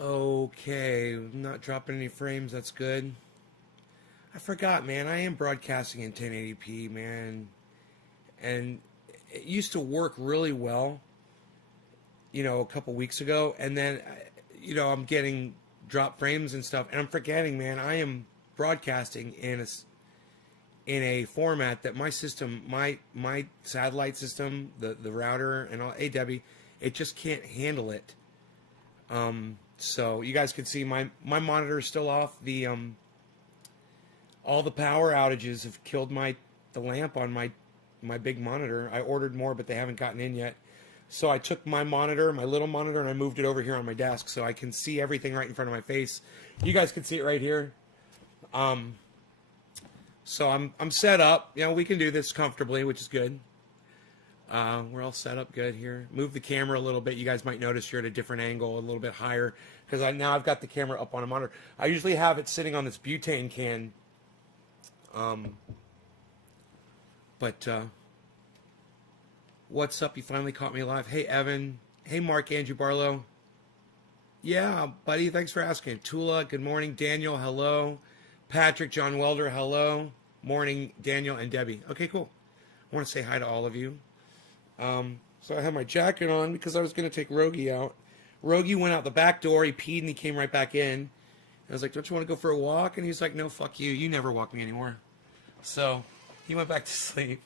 Okay, not dropping any frames. That's good. I forgot, man. I am broadcasting in 1080p, man, and it used to work really well. A couple weeks ago, and then, I'm getting drop frames and stuff, and I'm forgetting, man. I am broadcasting in a format that my system, my satellite system, the router and all. Hey, Debbie, it just can't handle it. So you guys can see my monitor is still off. The all the power outages have killed the lamp on my big monitor. I ordered more, but they haven't gotten in yet. So I took my monitor, my little monitor, and I moved it over here on my desk so I can see everything right in front of my face. You guys can see it right here. So I'm set up. We can do this comfortably, which is good. We're all set up good here. Move the camera a little bit. You guys might notice you're at a different angle, a little bit higher, because now I've got the camera up on a monitor. I usually have it sitting on this butane can. But what's up? You finally caught me alive. Hey, Evan. Hey, Mark Andrew Barlow. Yeah, buddy. Thanks for asking. Tula, good morning. Daniel, hello. Patrick, John Welder, hello. Morning, Daniel and Debbie. Okay, cool. I want to say hi to all of you. So I have my jacket on because I was going to take Rogie out. Rogie went out the back door. He peed and he came right back in. I was like, don't you want to go for a walk? And he's like, no, fuck you. You never walk me anymore. So he went back to sleep.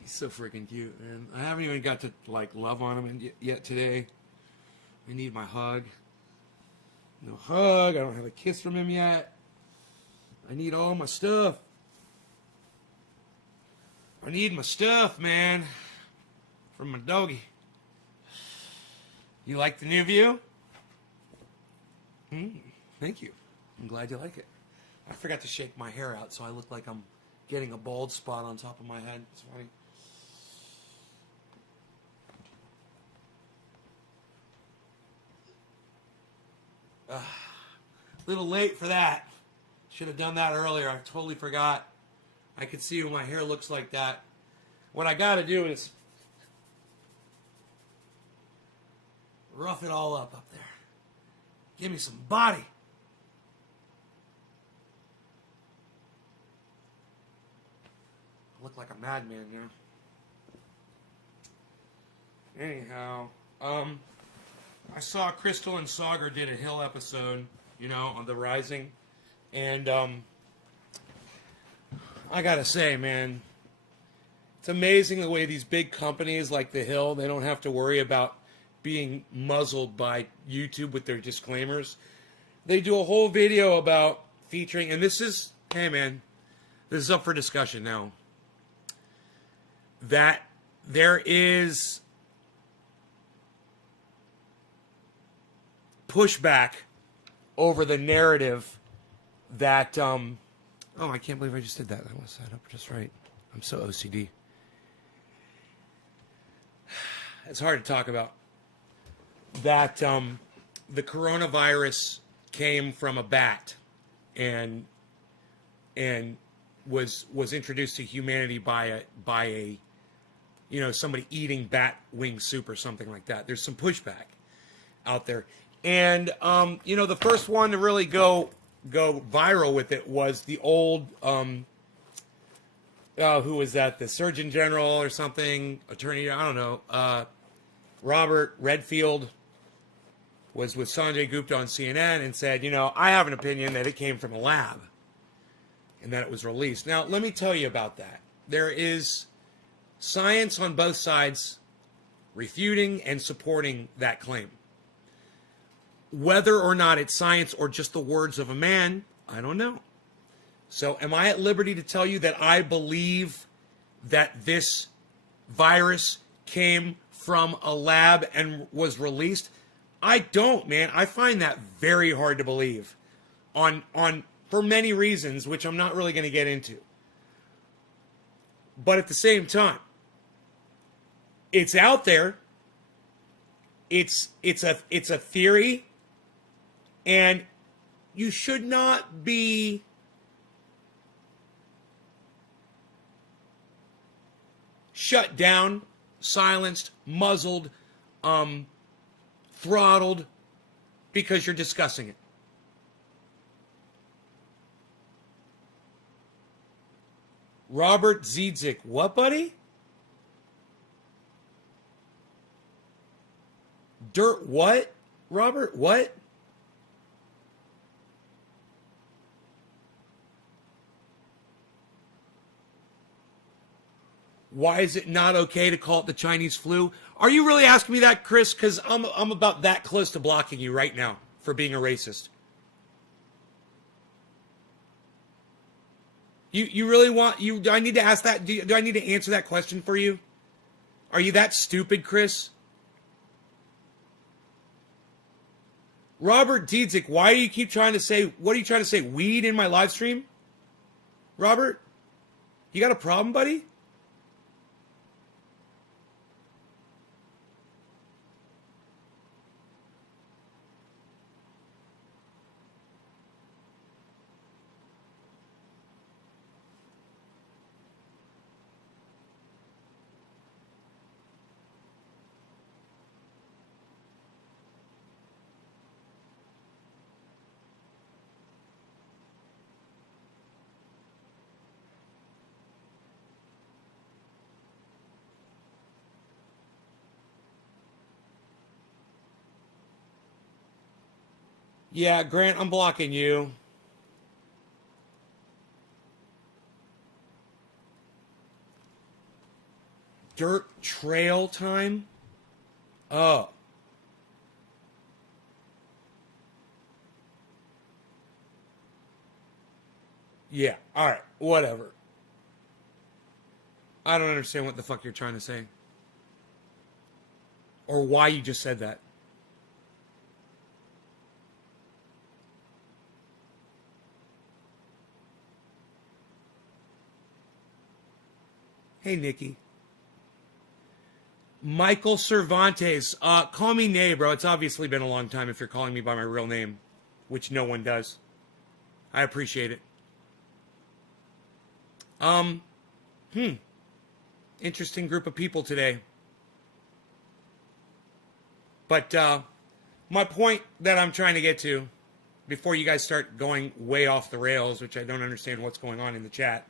He's so freaking cute, man. I haven't even got to, love on him yet today. I need my hug. No hug. I don't have a kiss from him yet. I need all my stuff. I need my stuff, man. From my doggy. You like the new view? Thank you. I'm glad you like it. I forgot to shake my hair out, so I look like I'm getting a bald spot on top of my head. It's funny. Little late for that. Should have done that earlier. I totally forgot. I could see when my hair looks like that. What I got to do is rough it all up there. Give me some body. I look like a madman, Anyhow, I saw Crystal and Sauger did a Hill episode, on The Rising. And I gotta say, man, it's amazing the way these big companies like The Hill, they don't have to worry about being muzzled by YouTube with their disclaimers. They do a whole video about featuring, and this is, hey man, this is up for discussion now, that there is pushback over the narrative that, oh, I can't believe I just did that. That was set up just right. I'm so OCD. It's hard to talk about. That the coronavirus came from a bat and was introduced to humanity by a somebody eating bat wing soup or something like that. There's some pushback out there. And the first one to really go viral with it was the old who was that? The Surgeon General or something, attorney, I don't know. Robert Redfield was with Sanjay Gupta on CNN and said, I have an opinion that it came from a lab and that it was released. Now, let me tell you about that. There is science on both sides refuting and supporting that claim. Whether or not it's science or just the words of a man, I don't know. So am I at liberty to tell you that I believe that this virus came from a lab and was released? I don't, man. I find that very hard to believe on for many reasons, which I'm not really going to get into. But at the same time, it's out there. It's a theory, and you should not be shut down, silenced, muzzled, throttled because you're discussing it. Robert Ziedzik. What, buddy? Dirt what? Robert, what? Why is it not okay to call it the Chinese flu? Are you really asking me that, Chris? Because I'm about that close to blocking you right now for being a racist. You really want you? Do I need to ask that? Do I need to answer that question for you? Are you that stupid, Chris? Robert Dietzik, why do you keep trying to say? What are you trying to say? Weed in my live stream, Robert? You got a problem, buddy? Yeah, Grant, I'm blocking you. Dirt trail time? Oh. Yeah, alright, whatever. I don't understand what the fuck you're trying to say. Or why you just said that. Hey, Nikki. Michael Cervantes. Call me Nay, bro. It's obviously been a long time if you're calling me by my real name, which no one does. I appreciate it. Interesting group of people today. But my point that I'm trying to get to, before you guys start going way off the rails, which I don't understand what's going on in the chat,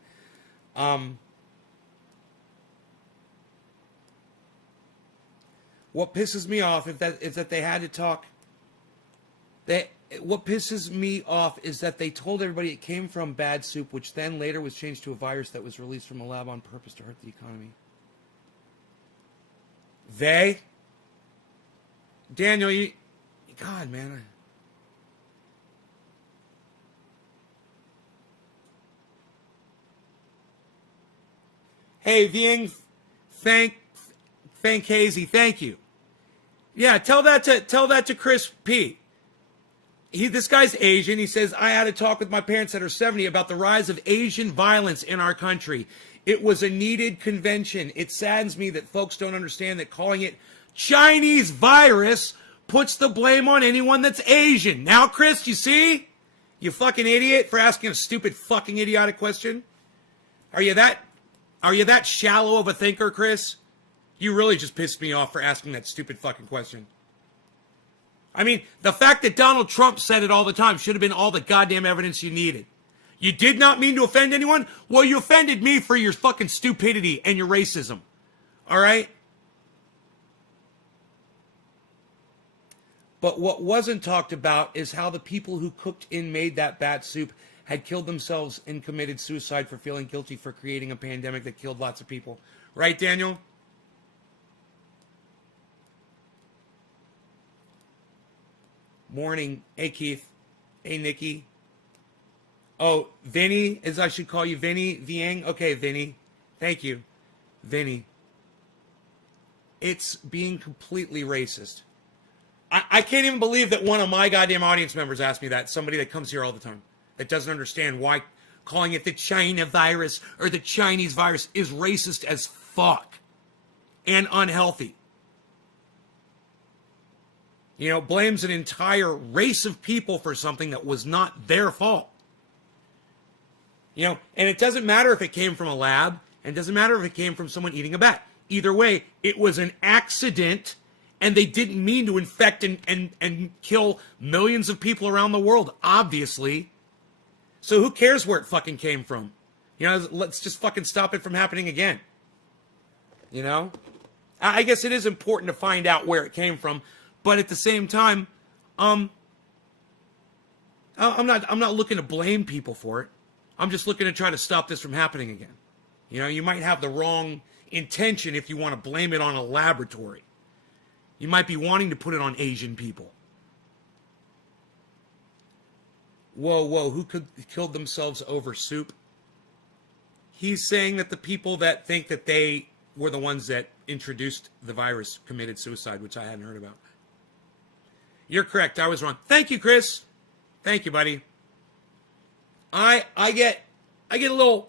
what pisses me off is that they had to talk. What pisses me off is that they told everybody it came from bad soup, which then later was changed to a virus that was released from a lab on purpose to hurt the economy. They? Daniel, God, man. Hey, Vieng, thank Hazy, thank you. Yeah, tell that to Chris P. This guy's Asian. He says, I had a talk with my parents that are 70 about the rise of Asian violence in our country. It was a needed convention. It saddens me that folks don't understand that calling it Chinese virus puts the blame on anyone that's Asian. Now, Chris, you see? You fucking idiot for asking a stupid fucking idiotic question. Are you that shallow of a thinker, Chris? You really just pissed me off for asking that stupid fucking question. I mean, the fact that Donald Trump said it all the time should have been all the goddamn evidence you needed. You did not mean to offend anyone? Well, you offended me for your fucking stupidity and your racism. All right? But what wasn't talked about is how the people who cooked and made that bat soup had killed themselves and committed suicide for feeling guilty for creating a pandemic that killed lots of people. Right, Daniel? Morning. Hey, Keith. Hey, Nikki. Oh, Vinny, as I should call you, Vinny Vieng. Okay, Vinny. Thank you. Vinny. It's being completely racist. I can't even believe that one of my goddamn audience members asked me that. Somebody that comes here all the time. That doesn't understand why calling it the China virus or the Chinese virus is racist as fuck. And unhealthy. You know, blames an entire race of people for something that was not their fault. You know, and it doesn't matter if it came from a lab, and it doesn't matter if it came from someone eating a bat. Either way, it was an accident, And they didn't mean to infect and kill millions of people around the world, obviously. So who cares where it fucking came from? You know, let's just fucking stop it from happening again. You know? I guess it is important to find out where it came from, but at the same time, I'm not looking to blame people for it. I'm just looking to try to stop this from happening again. You know, you might have the wrong intention if you want to blame it on a laboratory. You might be wanting to put it on Asian people. Whoa, who killed themselves over soup? He's saying that the people that think that they were the ones that introduced the virus committed suicide, which I hadn't heard about. You're correct, I was wrong. Thank you, Chris. Thank you, buddy. I get a little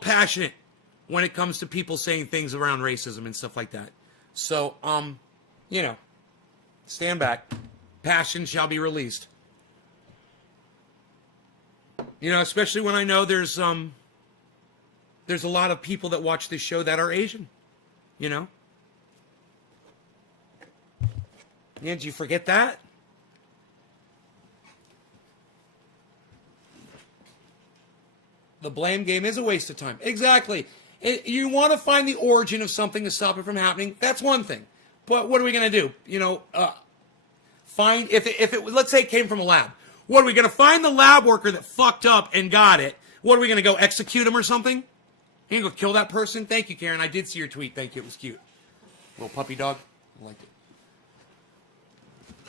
passionate when it comes to people saying things around racism and stuff like that. So, you know, stand back. Passion shall be released. You know, especially when I know there's a lot of people that watch this show that are Asian. You know? Yeah, did you forget that? The blame game is a waste of time. Exactly. You want to find the origin of something to stop it from happening. That's one thing. But what are we going to do? You know, find, if it, let's say it came from a lab. What, are we going to find the lab worker that fucked up and got it? What, are we going to go execute him or something? You going to go kill that person? Thank you, Karen. I did see your tweet. Thank you. It was cute. Little puppy dog. I liked it.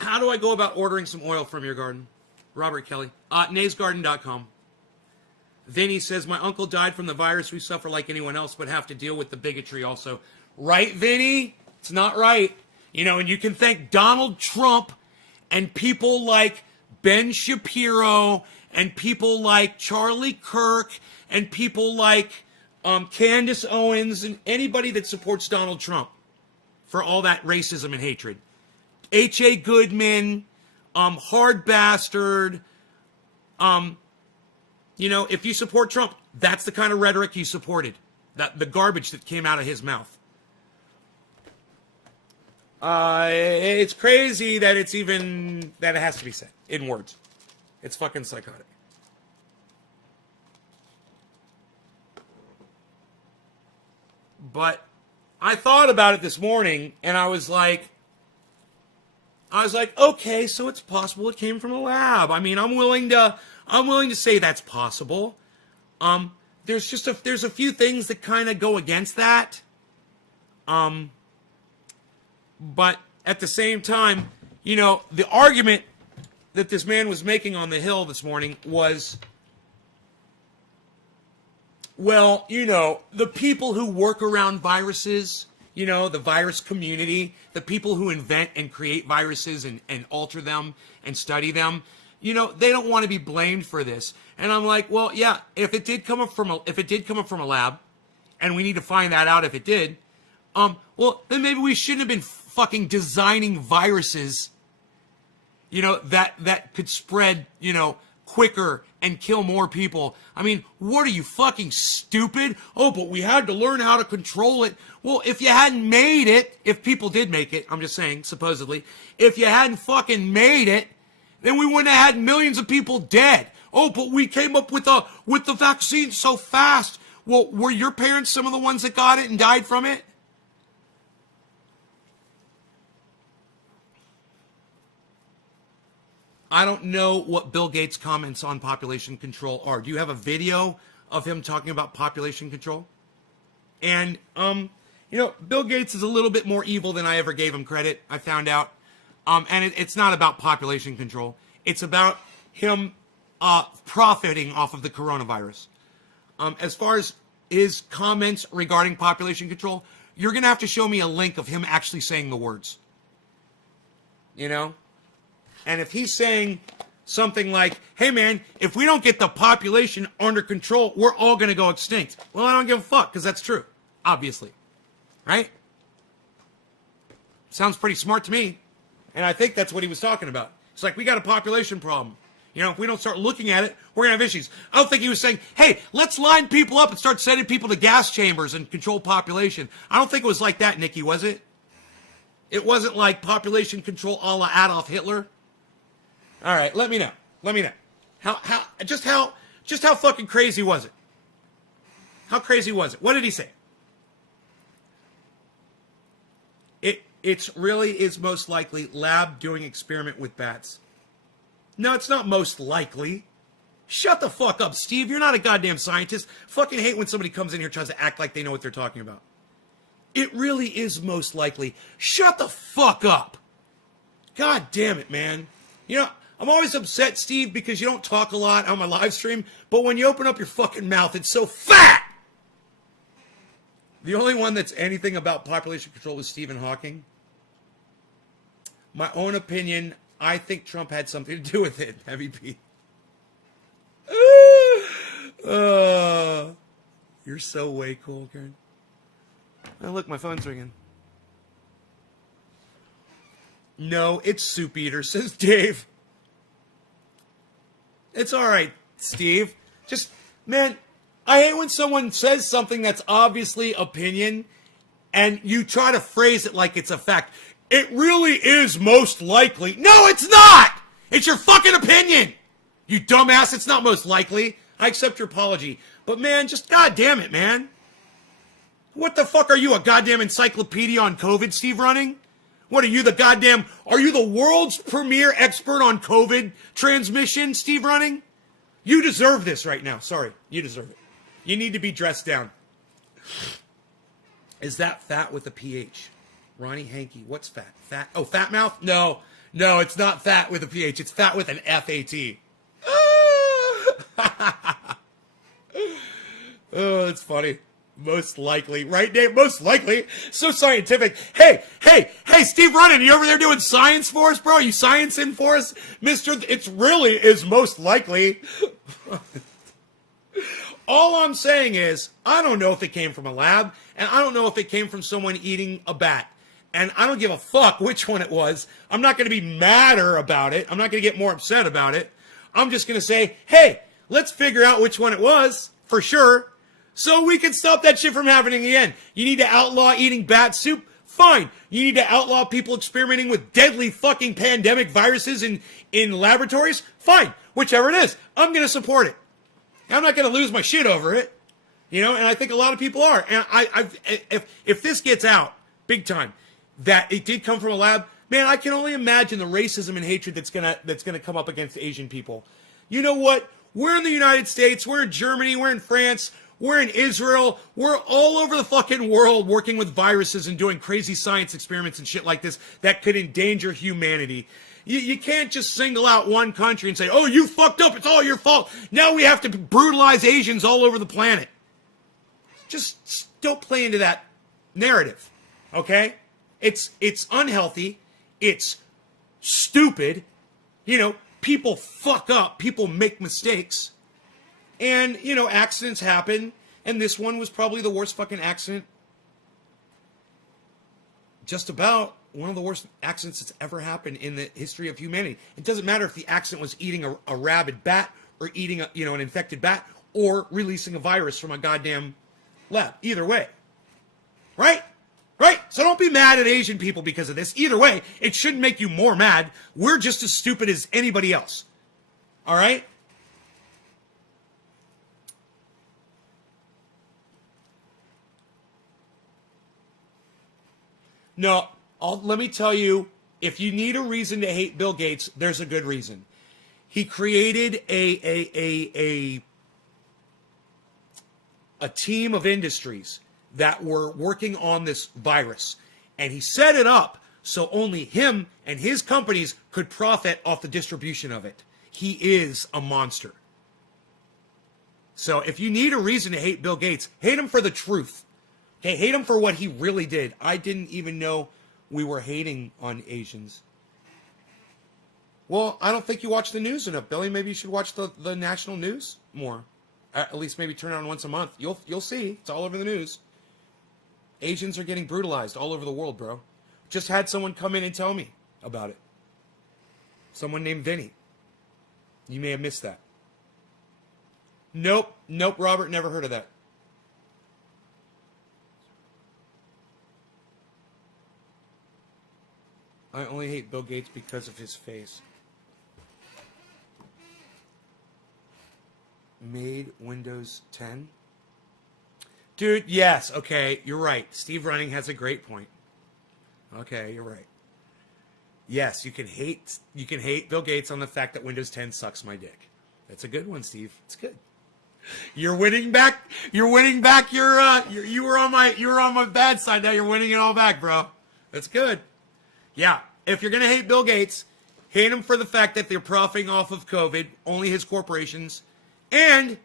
How do I go about ordering some oil from your garden? Robert Kelly. naysgarden.com. Vinny says, my uncle died from the virus. We suffer like anyone else, but have to deal with the bigotry also. Right, Vinny? It's not right. You know, and you can thank Donald Trump and people like Ben Shapiro and people like Charlie Kirk and people like Candace Owens and anybody that supports Donald Trump for all that racism and hatred. H.A. Goodman, Hard Bastard, you know, if you support Trump, that's the kind of rhetoric you supported. The garbage that came out of his mouth. It's crazy that it has to be said in words. It's fucking psychotic. But I thought about it this morning and I was like, okay, so it's possible it came from a lab. I mean, I'm willing to say that's possible. There's a few things that kind of go against that. But at the same time, you know, the argument that this man was making on the Hill this morning was, well, you know, the people who work around viruses, you know, the virus community, the people who invent and create viruses and alter them and study them, you know, they don't want to be blamed for this. And I'm like, well, yeah, if it did come up from a lab, and we need to find that out if it did, well, then maybe we shouldn't have been fucking designing viruses, you know, that could spread, you know, quicker and kill more people. I mean, what are you, fucking stupid? Oh, but we had to learn how to control it. Well, if you hadn't made it, if people did make it, I'm just saying, supposedly, if you hadn't fucking made it, then we wouldn't have had millions of people dead. Oh, but we came up with the vaccine so fast. Well, were your parents some of the ones that got it and died from it? I don't know what Bill Gates' comments on population control are. Do you have a video of him talking about population control? And, you know, Bill Gates is a little bit more evil than I ever gave him credit, I found out. And it's not about population control. It's about him profiting off of the coronavirus. As far as his comments regarding population control, you're going to have to show me a link of him actually saying the words. You know? And if he's saying something like, hey man, if we don't get the population under control, we're all going to go extinct. Well, I don't give a fuck, because that's true. Obviously. Right? Sounds pretty smart to me. And I think that's what he was talking about. It's like, we got a population problem. You know, if we don't start looking at it, we're going to have issues. I don't think he was saying, hey, let's line people up and start sending people to gas chambers and control population. I don't think it was like that, Nikki, was it? It wasn't like population control a la Adolf Hitler. All right, let me know. Let me know. How fucking crazy was it? How crazy was it? What did he say? It's really is most likely lab doing experiment with bats. No, it's not most likely. Shut the fuck up, Steve. You're not a goddamn scientist. Fucking hate when somebody comes in here and tries to act like they know what they're talking about. It really is most likely. Shut the fuck up. God damn it, man. You know, I'm always upset, Steve, because you don't talk a lot on my live stream, but when you open up your fucking mouth, it's so fat! The only one that's anything about population control was Stephen Hawking. My own opinion, I think Trump had something to do with it, Heavy P. You're so way cool, Karen. Oh, look, my phone's ringing. No, it's Soup Eater, says Dave. It's all right, Steve. Just, man, I hate when someone says something that's obviously opinion and you try to phrase it like it's a fact. It really is most likely. No, it's not! It's your fucking opinion! You dumbass, it's not most likely. I accept your apology. But man, just goddamn it, man. What the fuck are you, a goddamn encyclopedia on COVID, Steve Running? What are you, are you the world's premier expert on COVID transmission, Steve Running? You deserve this right now. Sorry, you deserve it. You need to be dressed down. Is that fat with a PH? Ronnie Hankey, what's fat? Fat? Oh, fat mouth? No, it's not fat with a PH. It's fat with an FAT. Oh, it's funny. Most likely. Right, Dave? Most likely. So scientific. Hey, Steve Running, you over there doing science for us, bro? Are you sciencing for us? Mister, it's really is most likely. All I'm saying is, I don't know if it came from a lab, and I don't know if it came from someone eating a bat. And I don't give a fuck which one it was. I'm not going to be madder about it. I'm not going to get more upset about it. I'm just going to say, hey, let's figure out which one it was, for sure, so we can stop that shit from happening again. You need to outlaw eating bat soup? Fine. You need to outlaw people experimenting with deadly fucking pandemic viruses in laboratories? Fine. Whichever it is, I'm going to support it. I'm not going to lose my shit over it. You know, and I think a lot of people are. And if this gets out, big time, that it did come from a lab, man, I can only imagine the racism and hatred that's gonna come up against Asian people. You know what? We're in the United States, we're in Germany, we're in France, we're in Israel, we're all over the fucking world working with viruses and doing crazy science experiments and shit like this that could endanger humanity. You can't just single out one country and say, oh, you fucked up, it's all your fault. Now we have to brutalize Asians all over the planet. Just don't play into that narrative, okay? It's unhealthy. It's stupid. You know, people fuck up. People make mistakes. And, you know, accidents happen. And this one was probably the worst fucking accident. Just about one of the worst accidents that's ever happened in the history of humanity. It doesn't matter if the accident was eating a rabid bat or eating an infected bat or releasing a virus from a goddamn lab. Either way. Right? Right? So don't be mad at Asian people because of this. Either way, it shouldn't make you more mad. We're just as stupid as anybody else. All right? No, let me tell you, if you need a reason to hate Bill Gates, there's a good reason. He created a team of industries that were working on this virus. And he set it up so only him and his companies could profit off the distribution of it. He is a monster. So if you need a reason to hate Bill Gates, hate him for the truth. Okay, hate him for what he really did. I didn't even know we were hating on Asians. Well, I don't think you watch the news enough, Billy. Maybe you should watch the national news more. At least maybe turn it on once a month. You'll see. It's all over the news. Asians are getting brutalized all over the world, bro. Just had someone come in and tell me about it. Someone named Vinny. You may have missed that. Nope, Robert, never heard of that. I only hate Bill Gates because of his face. Made Windows 10? Dude, yes, okay, you're right. Steve Running has a great point. Okay, you're right. Yes, you can hate Bill Gates on the fact that Windows 10 sucks my dick. That's a good one, Steve. It's good. You're winning back. You're winning back. You were on my bad side. Now you're winning it all back, bro. That's good. Yeah. If you're gonna hate Bill Gates, hate him for the fact that they're profiting off of COVID, only his corporations, and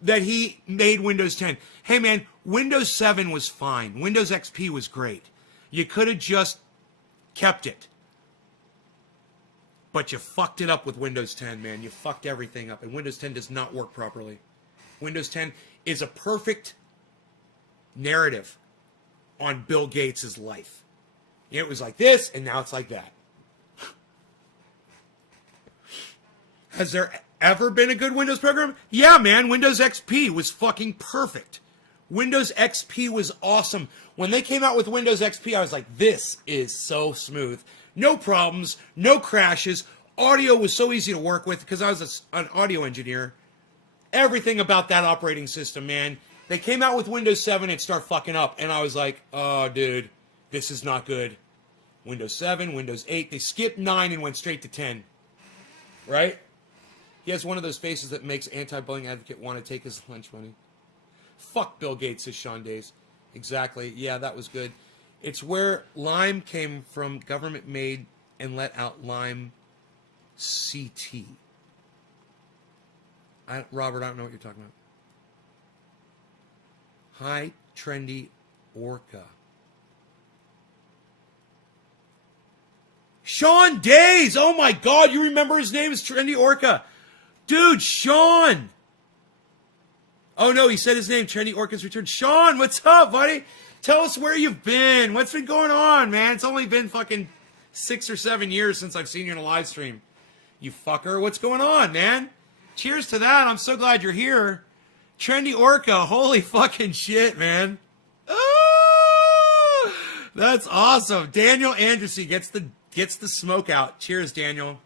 that he made Windows 10. Hey man, Windows 7 was fine. Windows XP was great. You could have just kept it. But you fucked it up with Windows 10, man. You fucked everything up. And Windows 10 does not work properly. Windows 10 is a perfect narrative on Bill Gates' life. It was like this, and now it's like that. Has there ever been a good Windows program? Yeah, man. Windows XP was fucking perfect. Windows XP was awesome. When they came out with Windows XP, I was like, this is so smooth. No problems, no crashes. Audio was so easy to work with because I was an audio engineer. Everything about that operating system, man. They came out with Windows 7 and started fucking up. And I was like, oh, dude, this is not good. Windows 7, Windows 8. They skipped 9 and went straight to 10. Right? He has one of those faces that makes anti-bullying advocate want to take his lunch money. Fuck Bill Gates, says Sean Days. Exactly. Yeah, that was good. It's where Lime came from, government made and let out Lime CT. Robert, I don't know what you're talking about. Hi, Trendy Orca. Sean Days! Oh my God, you remember his name is Trendy Orca. Dude, Sean! Oh no, he said his name, Trendy Orca's returned. Sean, what's up, buddy? Tell us where you've been. What's been going on, man? It's only been fucking 6 or 7 years since I've seen you in a live stream. You fucker. What's going on, man? Cheers to that. I'm so glad you're here. Trendy Orca. Holy fucking shit, man. Ah, that's awesome. Daniel Andressy gets the smoke out. Cheers, Daniel.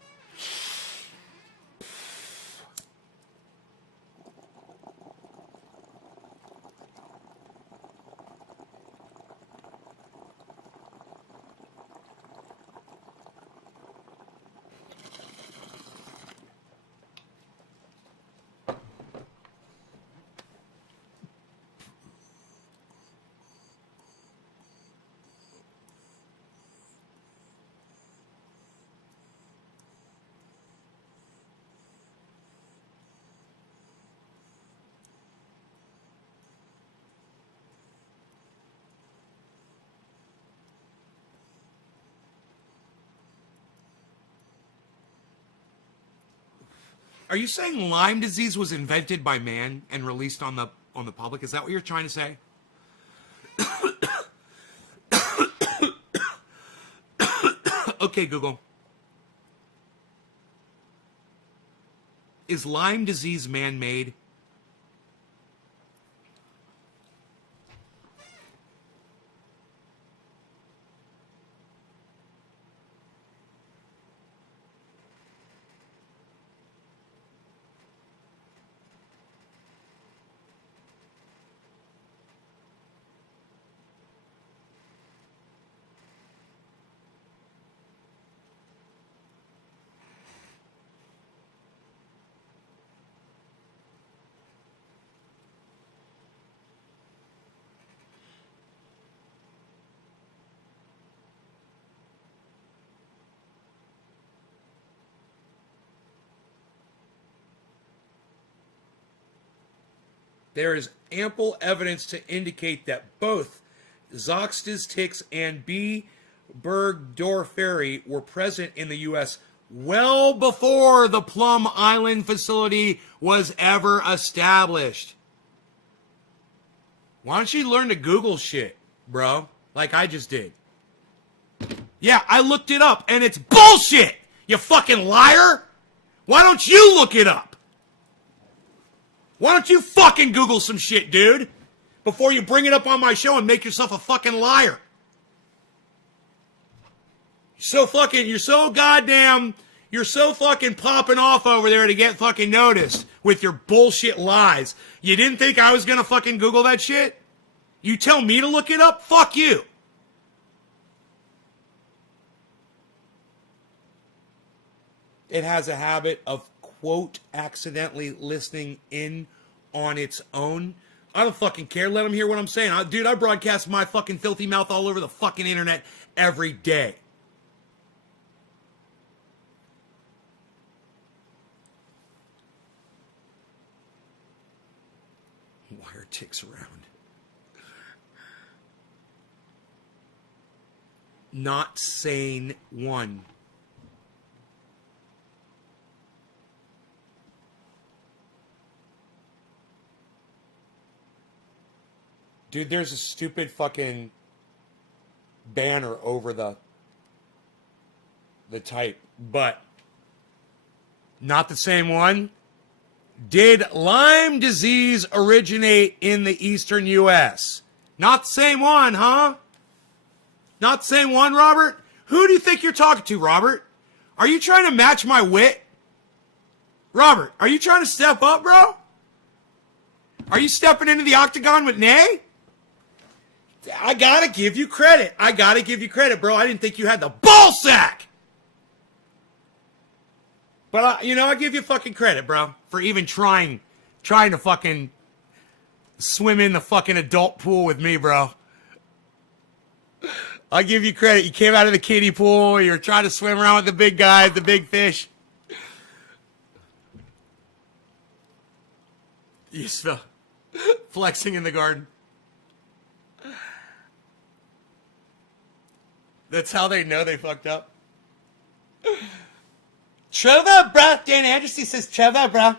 Are you saying Lyme disease was invented by man and released on the public? Is that what you're trying to say? Okay, Google. Is Lyme disease man-made? There is ample evidence to indicate that both Zoxtes ticks and B. Burgdorferi were present in the U.S. well before the Plum Island facility was ever established. Why don't you learn to Google shit, bro? Like I just did. Yeah, I looked it up, and it's bullshit, you fucking liar! Why don't you look it up? Why don't you fucking Google some shit, dude? Before you bring it up on my show and make yourself a fucking liar. You're so fucking popping off over there to get fucking noticed with your bullshit lies. You didn't think I was gonna fucking Google that shit? You tell me to look it up? Fuck you. It has a habit of, quote, accidentally listening in on its own. I don't fucking care. Let them hear what I'm saying. Dude, I broadcast my fucking filthy mouth all over the fucking internet every day. Why are ticks around? Not sane one. Dude, there's a stupid fucking banner over the type, but not the same one. Did Lyme disease originate in the eastern U.S.? Not the same one, huh? Not the same one, Robert? Who do you think you're talking to, Robert? Are you trying to match my wit? Robert, are you trying to step up, bro? Are you stepping into the octagon with Nay? I gotta give you credit. Bro. I didn't think you had the ball sack. But, I give you fucking credit, bro, for even trying to fucking swim in the fucking adult pool with me, bro. I give you credit. You came out of the kiddie pool. You're trying to swim around with the big guys, the big fish. You smell flexing in the garden. That's how they know they fucked up. Trevor, bro. Dan Anderson says Trevor, bro.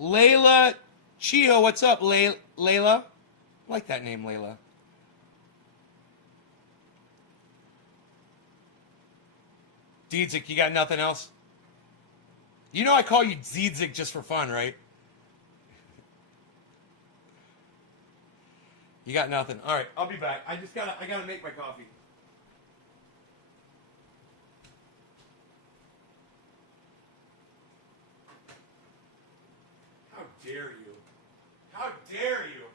Layla Chiho, what's up, Layla? I like that name, Layla. Diedzik, you got nothing else? You know I call you Diedzik just for fun, right? You got nothing. All right, I'll be back. I gotta make my coffee. How dare you? How dare you?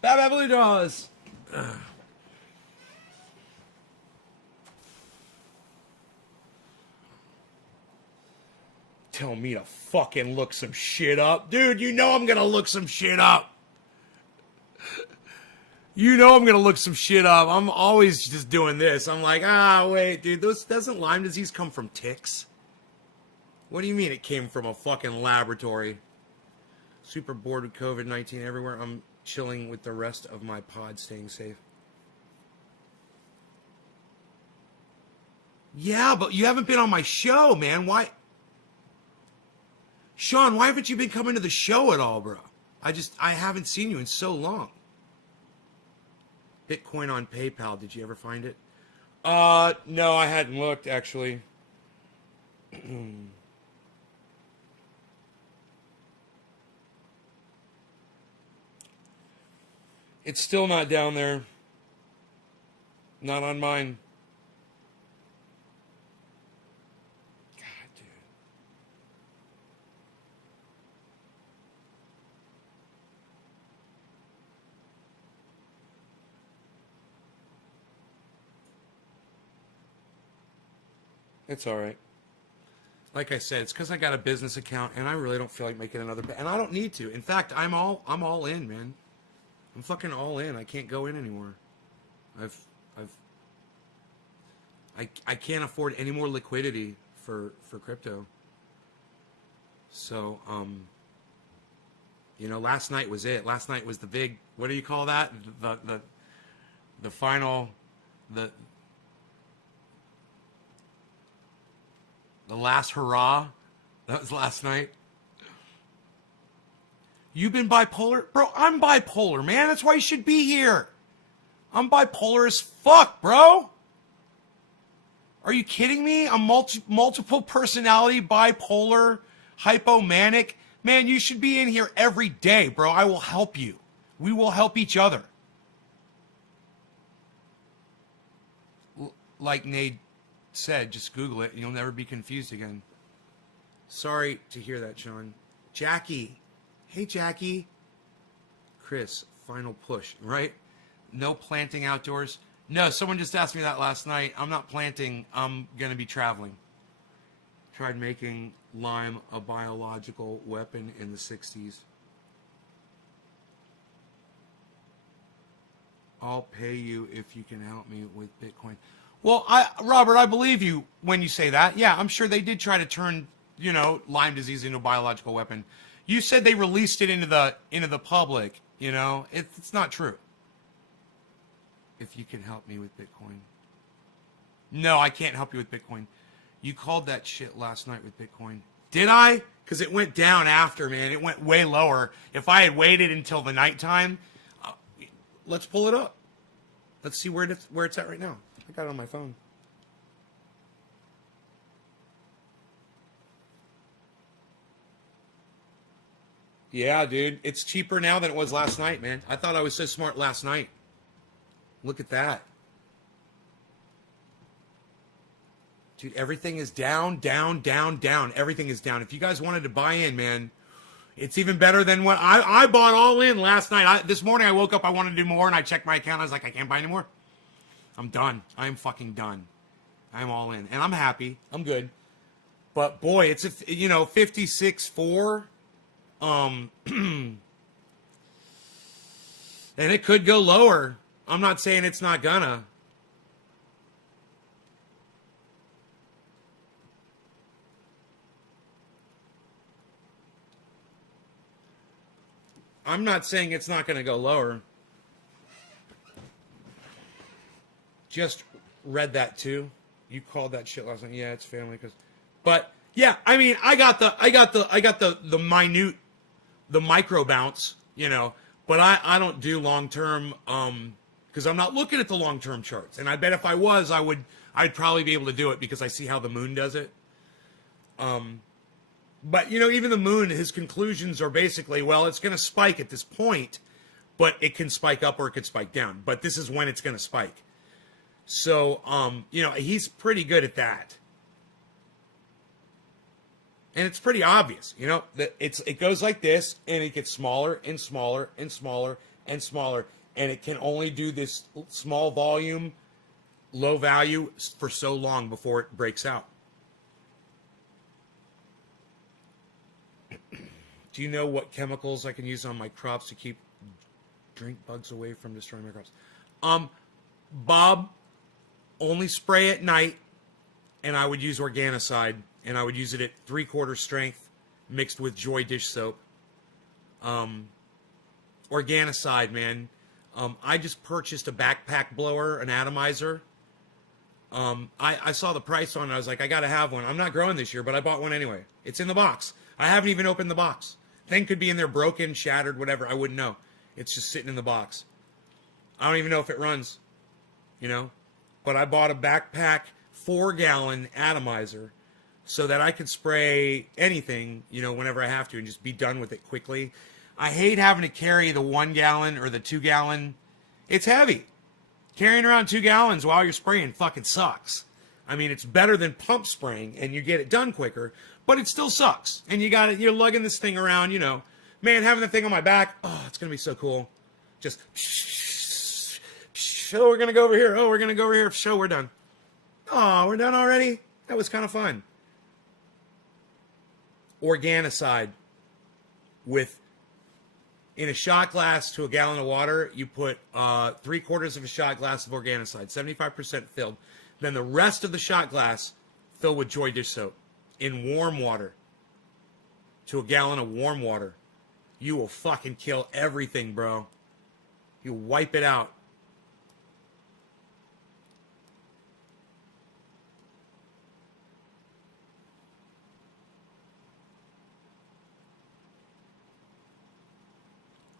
Bye, Blue Dolls. Tell me to fucking look some shit up. Dude, you know I'm gonna look some shit up. You know I'm gonna look some shit up. I'm always just doing this. I'm like, wait, dude, doesn't Lyme disease come from ticks? What do you mean it came from a fucking laboratory? Super bored with COVID-19 everywhere. I'm chilling with the rest of my pod, staying safe. Yeah, but you haven't been on my show, man. Why? Sean, why haven't you been coming to the show at all, bro? I haven't seen you in so long. Bitcoin on PayPal, did you ever find it? No, I hadn't looked, actually. It's still not down there. Not on mine. It's all right. Like I said, it's because I got a business account, and I really don't feel like making another. And I don't need to. In fact, I'm all in, man. I'm fucking all in. I can't go in anymore. I can't afford any more liquidity for crypto. So last night was it. Last night was the big. What do you call that? The final. The last hurrah. That was last night. You've been bipolar? Bro, I'm bipolar, man. That's why you should be here. I'm bipolar as fuck, bro. Are you kidding me? I'm multiple personality, bipolar, hypomanic. Man, you should be in here every day, bro. I will help you. We will help each other. Like Nate said, just Google it and you'll never be confused again. Sorry to hear that, Sean. Jackie. Hey, Jackie. Chris, final push, right? No planting outdoors. No, someone just asked me that last night. I'm not planting. I'm going to be traveling. Tried making lime a biological weapon in the 60s. I'll pay you if you can help me with Bitcoin. Well, Robert, I believe you when you say that. Yeah, I'm sure they did try to turn, Lyme disease into a biological weapon. You said they released it into the public, It's not true. If you can help me with Bitcoin. No, I can't help you with Bitcoin. You called that shit last night with Bitcoin. Did I? Because it went down after, man. It went way lower. If I had waited until the nighttime, let's pull it up. Let's see where it's at right now. I got it on my phone. Yeah, dude. It's cheaper now than it was last night, man. I thought I was so smart last night. Look at that. Dude, everything is down, down, down, down. Everything is down. If you guys wanted to buy in, man, it's even better than what I bought all in last night. This morning I woke up, I wanted to do more, and I checked my account. I was like, I can't buy anymore. I'm done. I'm fucking done. I'm all in. And I'm happy. I'm good. But boy, it's, 56.4. And it could go lower. I'm not saying it's not gonna. I'm not saying it's not gonna go lower. Just read that too. You called that shit last night. Yeah, it's family but yeah, I mean, I got the minute, the micro bounce, but I don't do long term because I'm not looking at the long term charts. And I bet if I was, I'd probably be able to do it because I see how the moon does it. But even the moon, his conclusions are basically, well, it's going to spike at this point, but it can spike up or it could spike down. But this is when it's going to spike. So, he's pretty good at that. And it's pretty obvious, that it goes like this and it gets smaller and smaller and smaller and smaller. And it can only do this small volume, low value for so long before it breaks out. Do you know what chemicals I can use on my crops to keep drink bugs away from destroying my crops? Bob, only spray at night, and I would use Organicide, and I would use it at 3/4 strength mixed with Joy dish soap. Organicide, man. I just purchased a backpack blower, an atomizer. I saw the price on it. I was like, I got to have one. I'm not growing this year, but I bought one anyway. It's in the box. I haven't even opened the box. Thing could be in there broken, shattered, whatever. I wouldn't know. It's just sitting in the box. I don't even know if it runs, But I bought a backpack 4-gallon atomizer so that I could spray anything, whenever I have to and just be done with it quickly. I hate having to carry the 1-gallon or the 2-gallon. It's heavy. Carrying around 2 gallons while you're spraying fucking sucks. I mean, it's better than pump spraying and you get it done quicker, but it still sucks. And you're lugging this thing around, Man, having the thing on my back, oh, it's going to be so cool. Just, oh, we're going to go over here. Oh, we're going to go over here. Show, we're done. Oh, we're done already? That was kind of fun. Organicide in a shot glass to a gallon of water, you put 3/4 of a shot glass of Organicide, 75% filled. Then the rest of the shot glass filled with Joy dish soap in warm water to a gallon of warm water. You will fucking kill everything, bro. You wipe it out.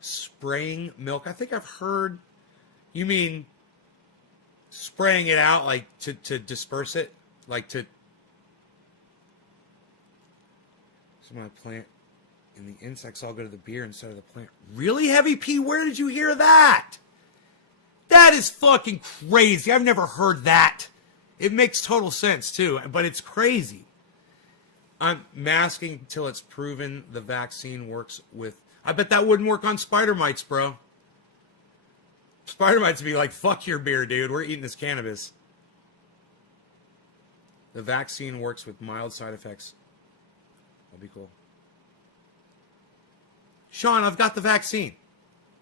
Spraying milk. I think I've heard. You mean spraying it out like to disperse it? Like to some of my plant and the insects all go to the beer instead of the plant. Really, Heavy P? Where did you hear that? That is fucking crazy. I've never heard that. It makes total sense too, but it's crazy. I'm masking till it's proven the vaccine works with... I bet that wouldn't work on spider mites, bro. Spider mites would be like, fuck your beer, dude. We're eating this cannabis. The vaccine works with mild side effects. That'll be cool. Sean, I've got the vaccine.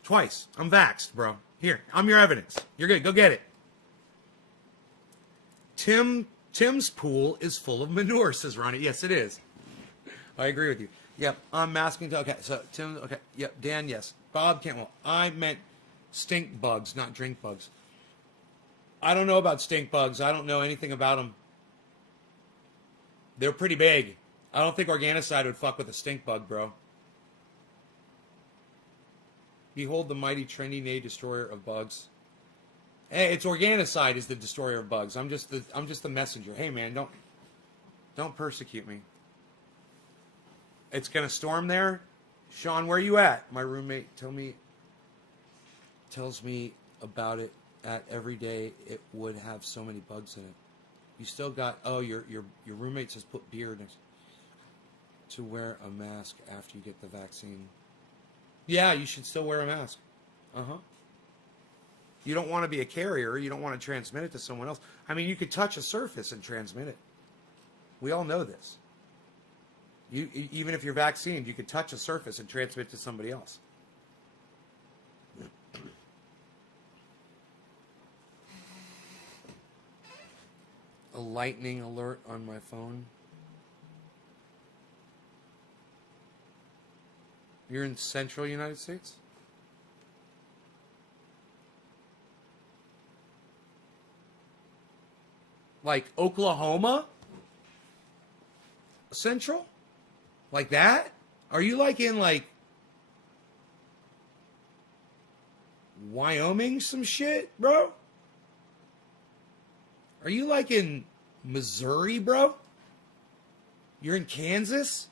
Twice. I'm vaxxed, bro. Here, I'm your evidence. You're good. Go get it. Tim's pool is full of manure, says Ronnie. Yes, it is. I agree with you. Yep, I'm masking. Okay, so Tim, okay. Yep, Dan, yes. Bob Cantwell. I meant stink bugs, not drink bugs. I don't know about stink bugs. I don't know anything about them. They're pretty big. I don't think Organicide would fuck with a stink bug, bro. Behold the mighty trendy nay destroyer of bugs. Hey, it's Organicide is the destroyer of bugs. I'm just the messenger. Hey man, don't persecute me. It's gonna storm there. Sean, where you at? My roommate tells me about it at every day. It would have so many bugs in it. You still got your roommate says put beer next to wear a mask after you get the vaccine. Yeah, you should still wear a mask. You don't want to be a carrier. You don't want to transmit it to someone else. I mean, you could touch a surface and transmit it. We all know this. Even if you're vaccinated, you could touch a surface and transmit it to somebody else. A lightning alert on my phone. You're in central United States? Like Oklahoma? Central? Like that? Are you like in like Wyoming some shit, bro? Are you like in Missouri, bro? You're in Kansas?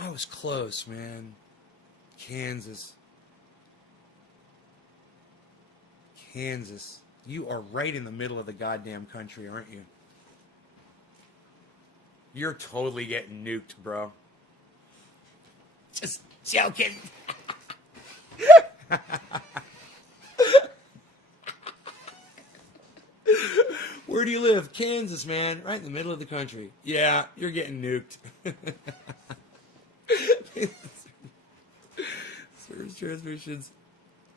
I was close, man. Kansas. Kansas. You are right in the middle of the goddamn country, aren't you? You're totally getting nuked, bro. Just joking. Where do you live? Kansas, man. Right in the middle of the country. Yeah, you're getting nuked. Surge transmissions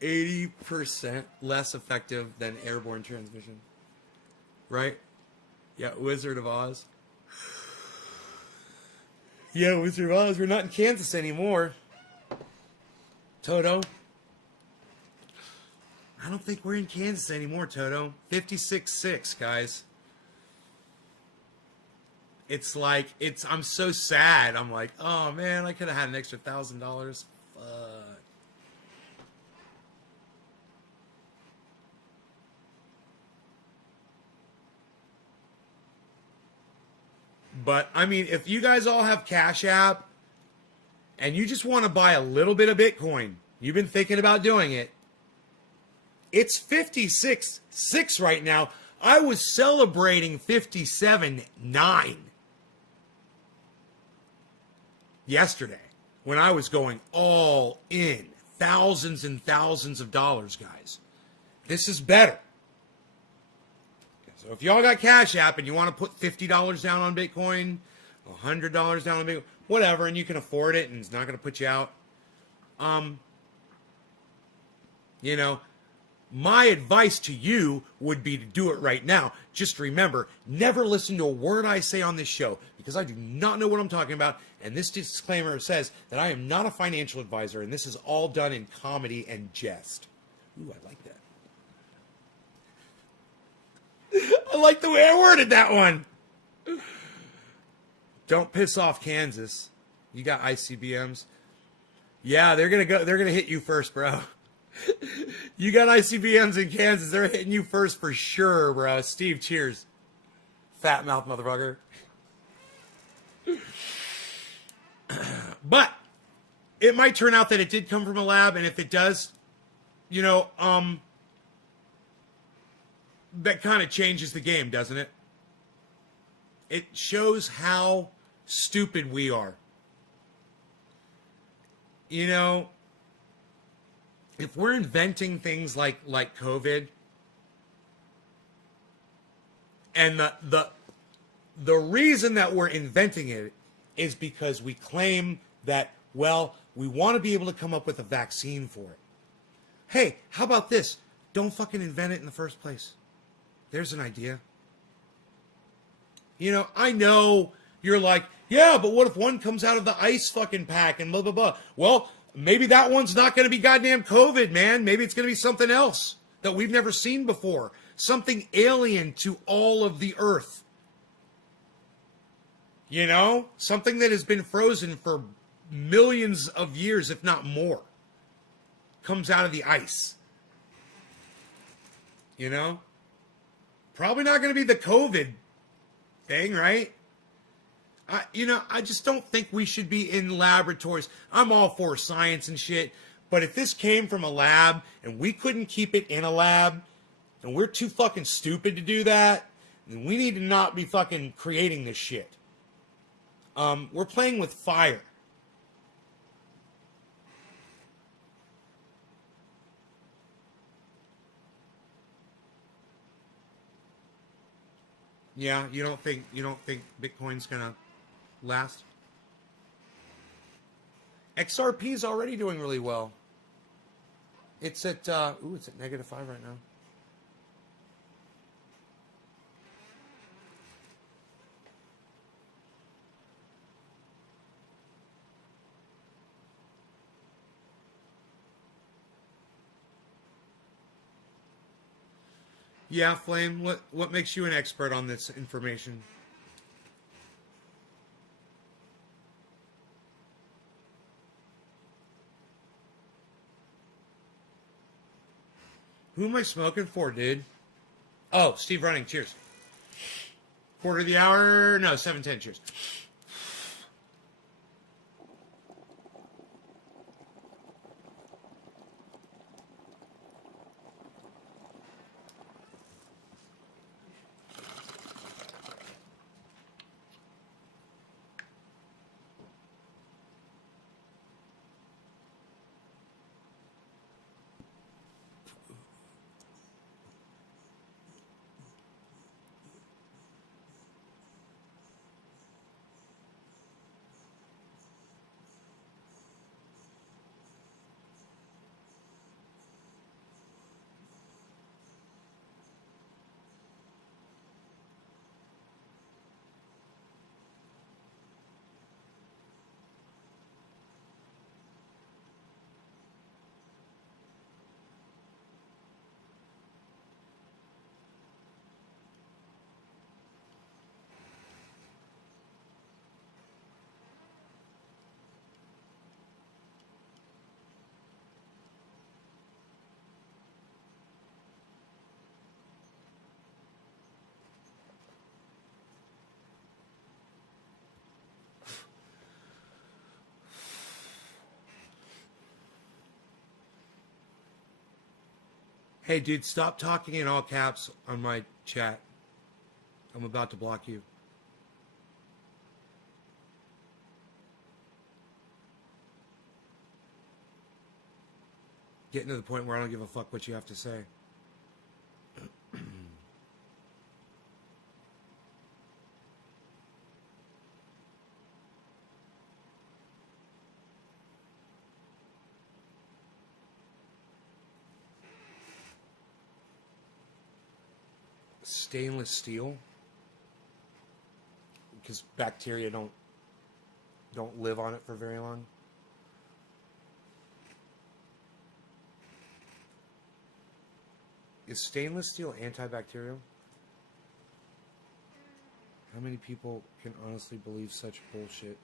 80% less effective than airborne transmission. Right? Yeah, Wizard of Oz. Yeah, Wizard of Oz. We're not in Kansas anymore. Toto. I don't think we're in Kansas anymore, Toto. 56.6, guys. It's like, I'm so sad. I'm like, oh man, I could have had an extra $1,000. Fuck. But, I mean, if you guys all have Cash App and you just want to buy a little bit of Bitcoin, you've been thinking about doing it, it's 56.6 right now. I was celebrating 57.9 yesterday when I was going all in. Thousands and thousands of dollars, guys. This is better. So if y'all got Cash App and you want to put $50 down on Bitcoin, $100 down on Bitcoin, whatever, and you can afford it and it's not going to put you out, you know, my advice to you would be to do it right now. Just remember, never listen to a word I say on this show because I do not know what I'm talking about. And this disclaimer says that I am not a financial advisor and this is all done in comedy and jest. Ooh, I like that. I like the way I worded that one. Don't piss off Kansas. You got ICBMs. Yeah, they're gonna hit you first, bro. You got ICBMs in Kansas. They're hitting you first for sure, bro. Steve, cheers. Fat mouth motherfucker. But it might turn out that it did come from a lab, and if it does, you know, that kind of changes the game, doesn't it? It shows how stupid we are. You know, if we're inventing things like COVID, and the reason that we're inventing it is because we claim that, well, we want to be able to come up with a vaccine for it. Hey, how about this? Don't fucking invent it in the first place. There's an idea. You know, I know you're like, yeah, but what if one comes out of the ice fucking pack and blah, blah, blah. Well, maybe that one's not going to be goddamn COVID, man. Maybe it's going to be something else that we've never seen before. Something alien to all of the earth. You know? Something that has been frozen for millions of years, if not more. Comes out of the ice. You know? Probably not going to be the COVID thing, right? I just don't think we should be in laboratories. I'm all for science and shit, but if this came from a lab and we couldn't keep it in a lab, and we're too fucking stupid to do that, then we need to not be fucking creating this shit. We're playing with fire. Yeah, you don't think Bitcoin's gonna last? XRP is already doing really well. It's at it's at -5 right now. Yeah, Flame, what makes you an expert on this information? Who am I smoking for, dude? Oh, Steve Running, cheers. Quarter of the hour, no, 7:10, cheers. Hey, dude, stop talking in all caps on my chat. I'm about to block you. Getting to the point where I don't give a fuck what you have to say. Stainless steel, because bacteria don't live on it for very long. Is stainless steel antibacterial? How many people can honestly believe such bullshit?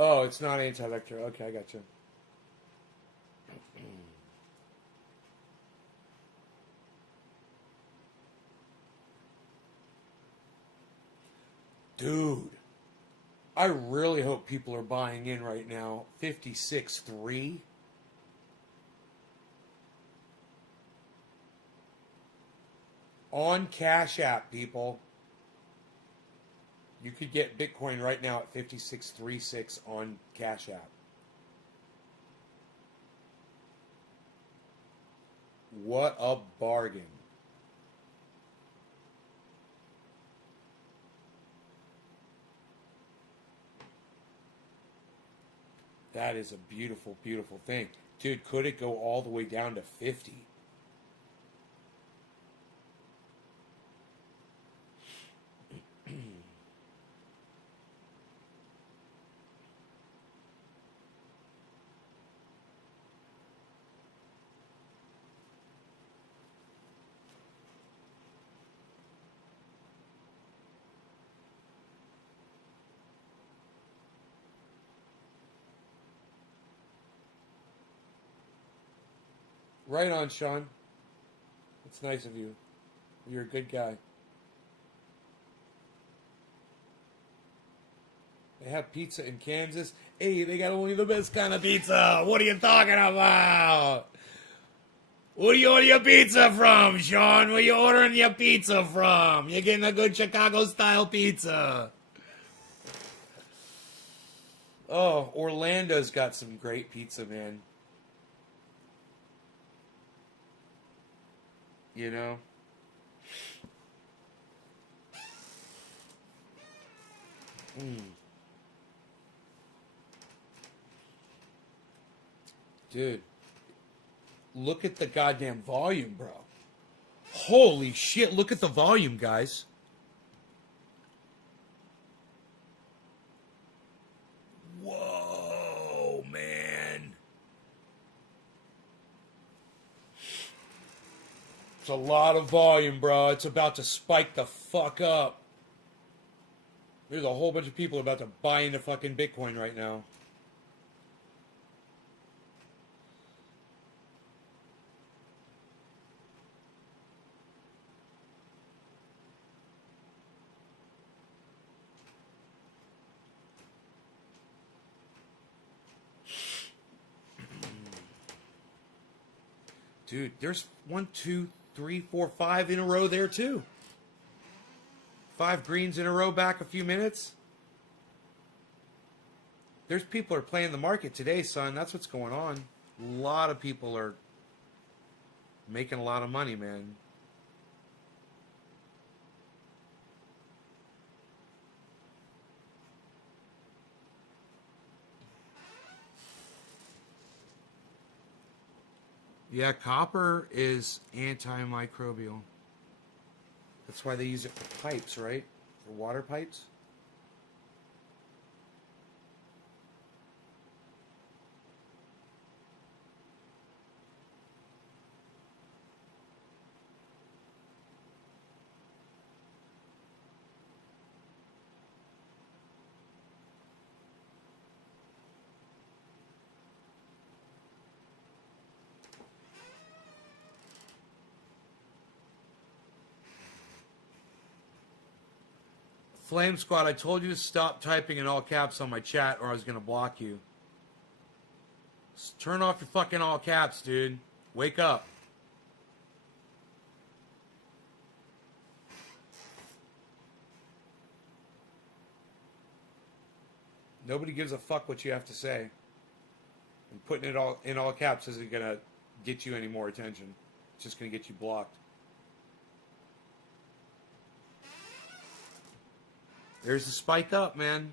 Oh, it's not anti-vector. Okay, I got you. Dude, I really hope people are buying in right now. 56.3. On Cash App, people. You could get Bitcoin right now at 56.36 on Cash App. What a bargain. That is a beautiful, beautiful thing. Dude, could it go all the way down to 50? Right on, Sean. It's nice of you. You're a good guy. They have pizza in Kansas. Hey, they got only the best kind of pizza. What are you talking about? Where do you order your pizza from, Sean? Where you ordering your pizza from? You're getting a good Chicago-style pizza. Oh, Orlando's got some great pizza, man. You know? Dude, look at the goddamn volume, bro. Holy shit, look at the volume, guys. Whoa, man. It's a lot of volume, bro. It's about to spike the fuck up. There's a whole bunch of people about to buy into fucking Bitcoin right now. Dude, there's 1, 2, 3, 4, 5 in a row there too. 5 greens in a row back a few minutes. There's people are playing the market today, son. That's what's going on. A lot of people are making a lot of money, man. Yeah, copper is antimicrobial. That's why they use it for pipes, right? For water pipes. Flame Squad, I told you to stop typing in all caps on my chat or I was going to block you. Turn off your fucking all caps, dude. Wake up. Nobody gives a fuck what you have to say. And putting it all in all caps isn't going to get you any more attention. It's just going to get you blocked. There's the spike up, man.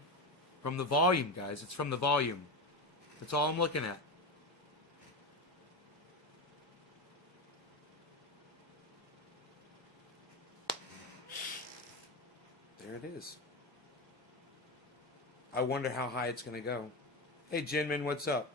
From the volume, guys. It's from the volume. That's all I'm looking at. There it is. I wonder how high it's going to go. Hey, Jinmin, what's up?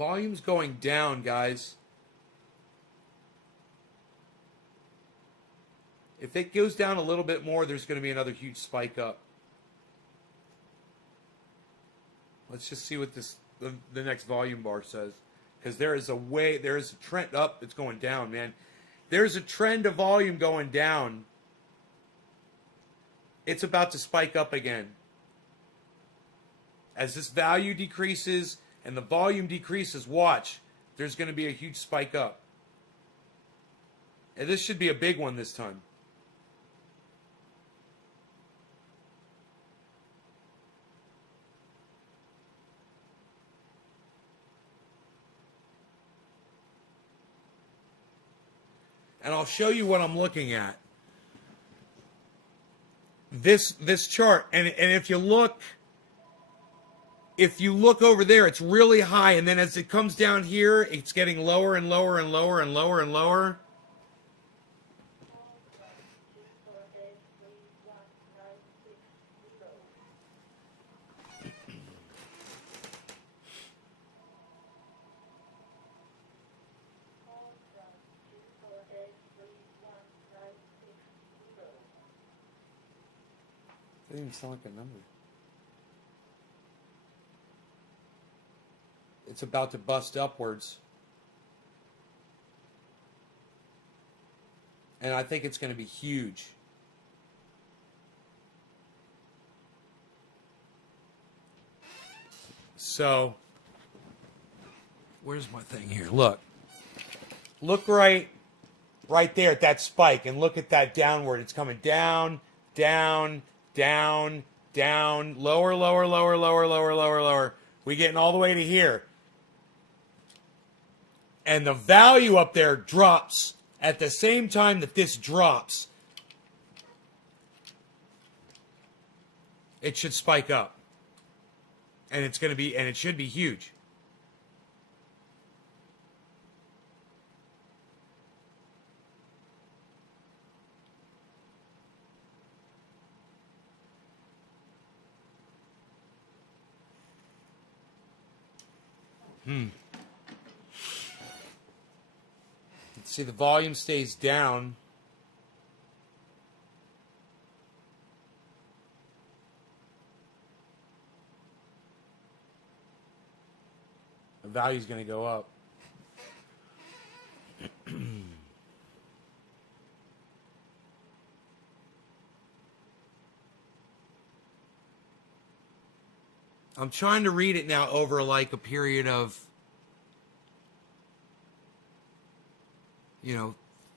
Volume's going down, guys. If it goes down a little bit more, there's going to be another huge spike up. Let's just see what the next volume bar says. Because there is a trend up, it's going down, man. There's a trend of volume going down. It's about to spike up again. As this value decreases and the volume decreases, watch. There's going to be a huge spike up. And this should be a big one this time. And I'll show you what I'm looking at. This chart, and if you look over there, it's really high, and then as it comes down here, it's getting lower and lower and lower and lower and lower. It doesn't even sound like a number. It's about to bust upwards. And I think it's going to be huge. So, where's my thing here? Look right there at that spike, and look at that downward. It's coming down, down, down, down, lower, lower, lower, lower, lower, lower, lower. We're getting all the way to here. And the value up there drops at the same time that this drops. It should spike up. And it's going to be, and it should be huge. See, the volume stays down. The value's going to go up. I'm trying to read it now over like a period of,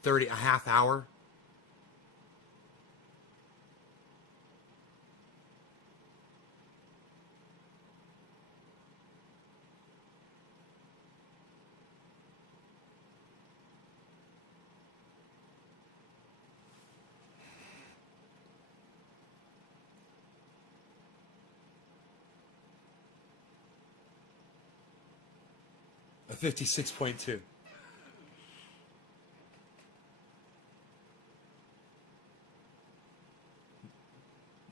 30, a half hour. A 56.2.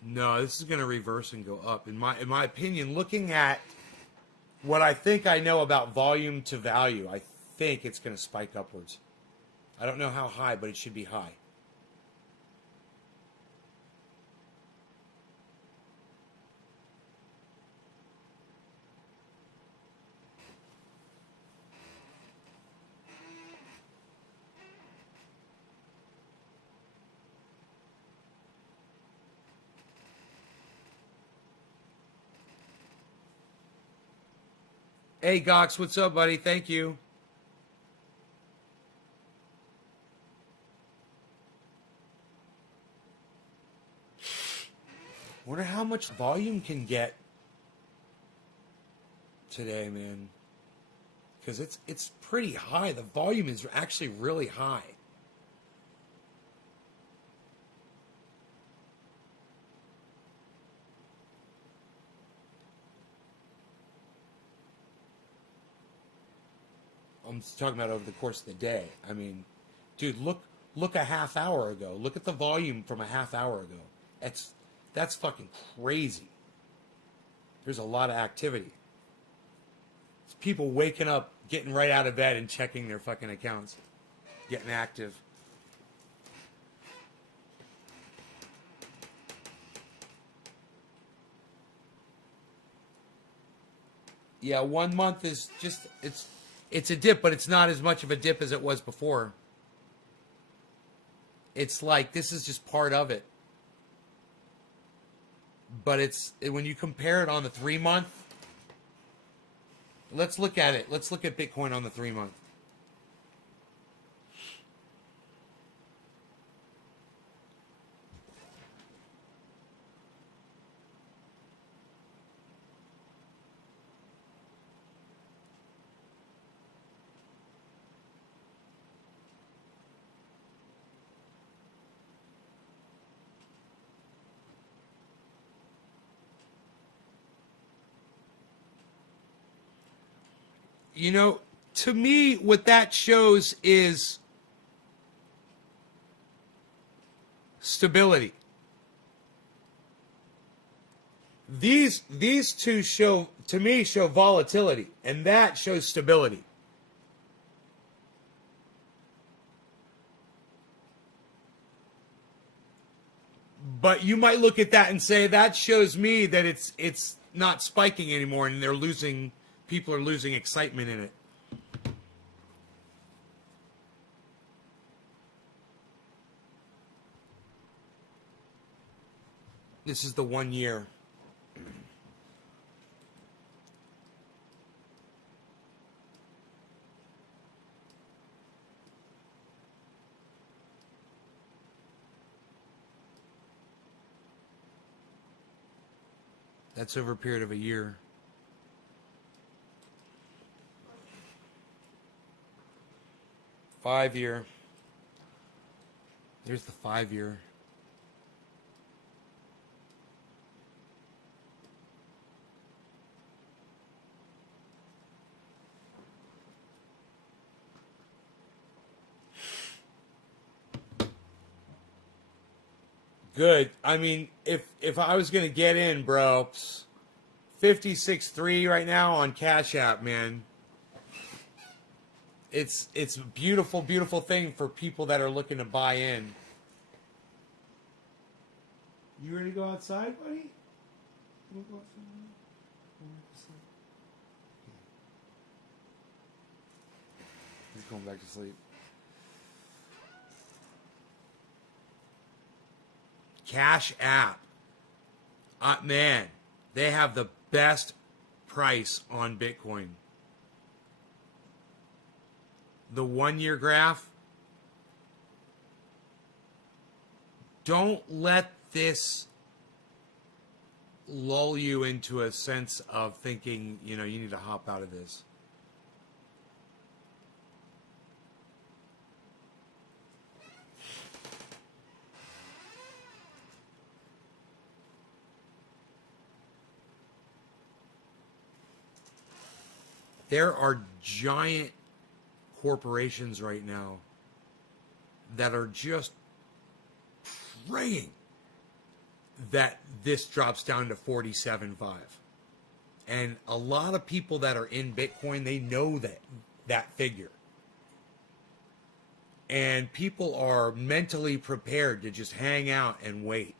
No, this is going to reverse and go up. In my opinion, looking at what I think I know about volume to value, I think it's going to spike upwards. I don't know how high, but it should be high. Hey, Gox, what's up, buddy? Thank you. Wonder how much volume can get today, man. Because it's pretty high. The volume is actually really high. I'm talking about over the course of the day. I mean, dude, look a half hour ago. Look at the volume from a half hour ago. That's fucking crazy. There's a lot of activity. It's people waking up, getting right out of bed and checking their fucking accounts, getting active. Yeah, 1 month is just it's a dip, but it's not as much of a dip as it was before. It's like this is just part of it. But when you compare it on the 3 month, let's look at it. Let's look at Bitcoin on the 3 month. You know, to me, what that shows is stability. These two show, to me, show volatility, and that shows stability. But you might look at that and say that shows me that it's not spiking anymore, and people are losing excitement in it. This is the 1 year. That's over a period of a year. Five-year. There's the 5 year. Good. I mean, if I was gonna get in, bro, 56.3 right now on Cash App, man. It's a beautiful, beautiful thing for people that are looking to buy in. You ready to go outside, buddy? You go outside? He's going back to sleep. Cash App. Man, they have the best price on Bitcoin. The 1 year graph. Don't let this lull you into a sense of thinking, you need to hop out of this. There are giant corporations right now that are just praying that this drops down to 47.5. And a lot of people that are in Bitcoin, they know that figure. And people are mentally prepared to just hang out and wait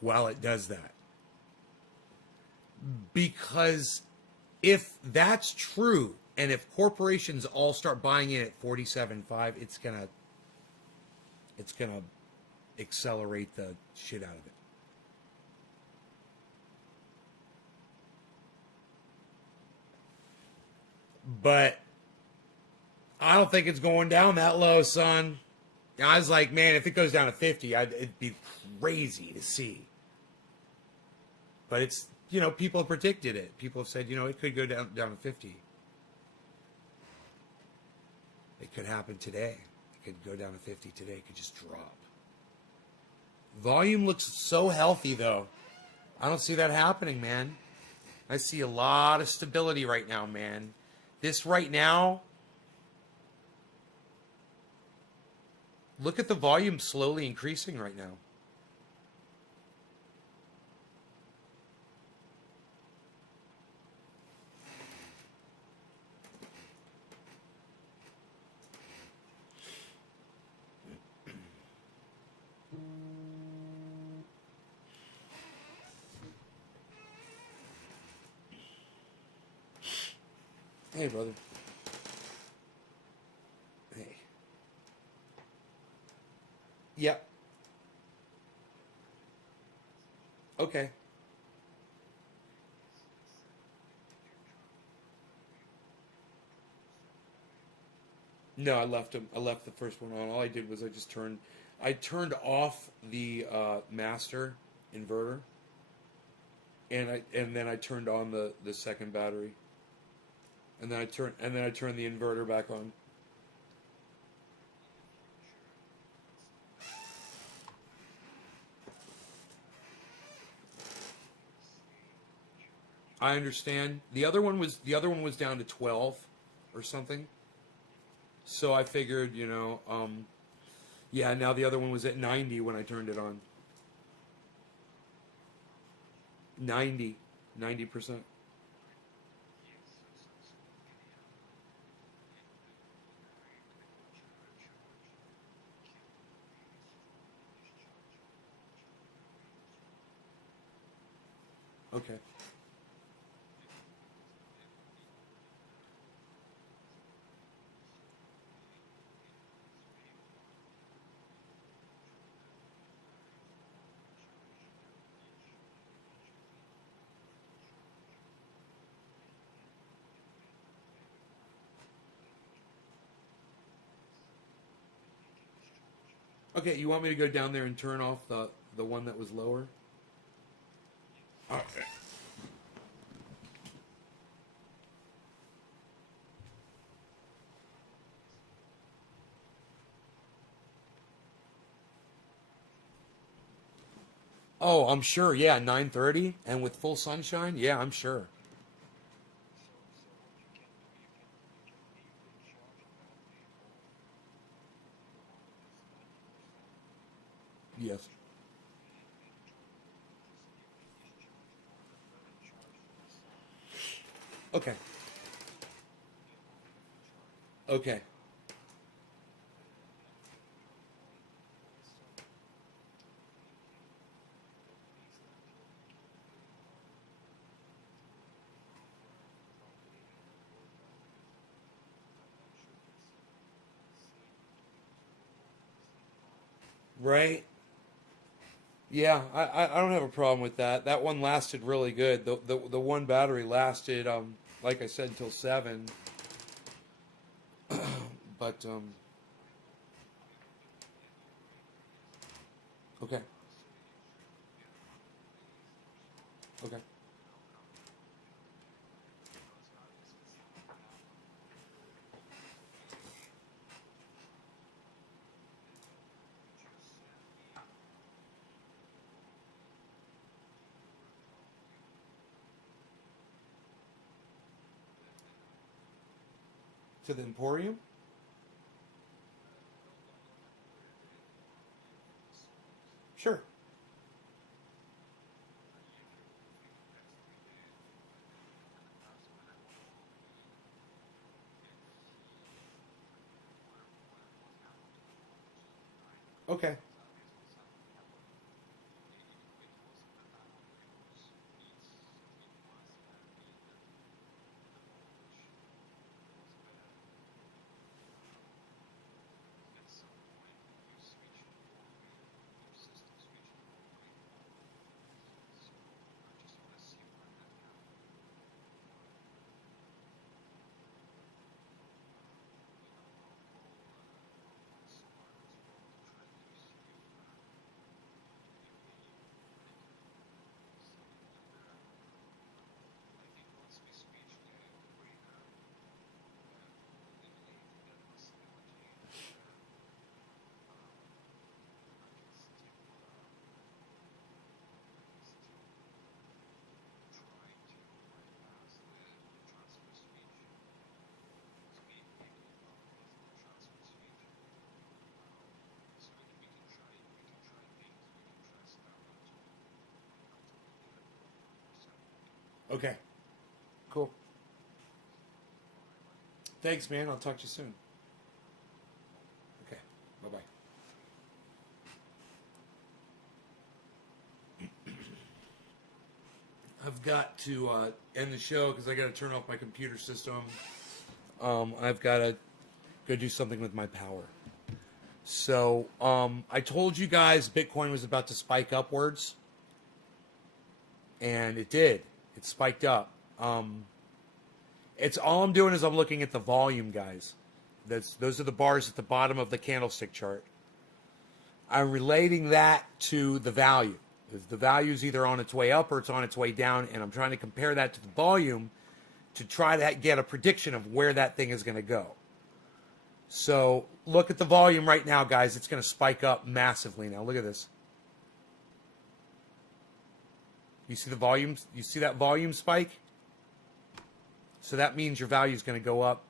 while it does that. Because if that's true, and if corporations all start buying in at 47.5, it's gonna accelerate the shit out of it. But I don't think it's going down that low, son. I was like, man, if it goes down to 50, it'd be crazy to see. But it's, people have predicted it. People have said, it could go down to 50. It could happen today. It could go down to 50 today. It could just drop. Volume looks so healthy, though. I don't see that happening, man. I see a lot of stability right now, man. This right now, look at the volume slowly increasing right now. Hey, brother. Hey. Yep. Okay. No, I left him. I left the first one on. All I did was I turned off the master inverter, and then I turned on the second battery, and then I turned the inverter back on. I understand. The other one was down to 12 or something. So I figured, yeah. Now the other one was at 90 when I turned it on. 90, 90%. Okay. Okay. You want me to go down there and turn off the one that was lower? Okay. Oh, I'm sure. Yeah, 9:30 and with full sunshine. Yeah, I'm sure. Yes. Okay. Okay. Right. Yeah, I don't have a problem with that. That one lasted really good. The one battery lasted, like I said, until 7. But okay, okay. To the Emporium. Sure. Okay. Okay. Cool. Thanks, man. I'll talk to you soon. Okay. Bye bye. I've got to end the show because I got to turn off my computer system. I've got to go do something with my power. So I told you guys Bitcoin was about to spike upwards, and it did. It spiked up. It's all I'm doing is I'm looking at the volume, guys. Those are the bars at the bottom of the candlestick chart. I'm relating that to the value. The value is either on its way up or it's on its way down, and I'm trying to compare that to the volume to try to get a prediction of where that thing is going to go. So look at the volume right now, guys. It's going to spike up massively now. Look at this. You see the volume? You see that volume spike? So that means your value is going to go up.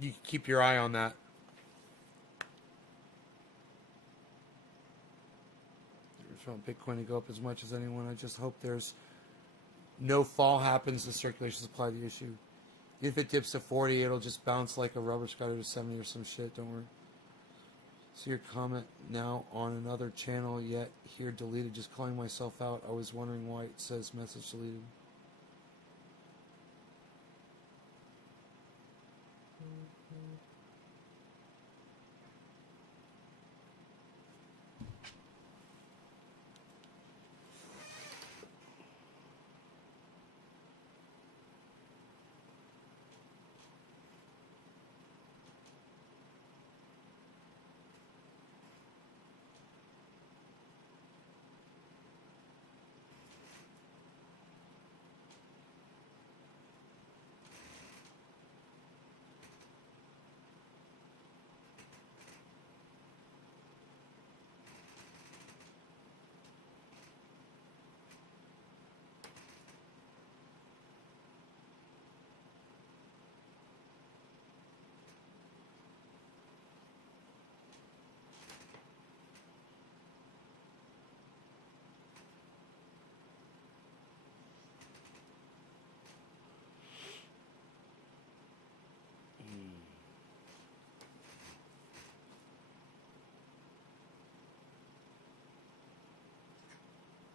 You keep your eye on that. I want Bitcoin to go up as much as anyone. I just hope there's no fall happens. The circulation supply the issue. If it dips to 40, it'll just bounce like a rubber scutter to 70 or some shit. Don't worry. See your comment now on another channel, yet here deleted. Just calling myself out. I was wondering why it says message deleted.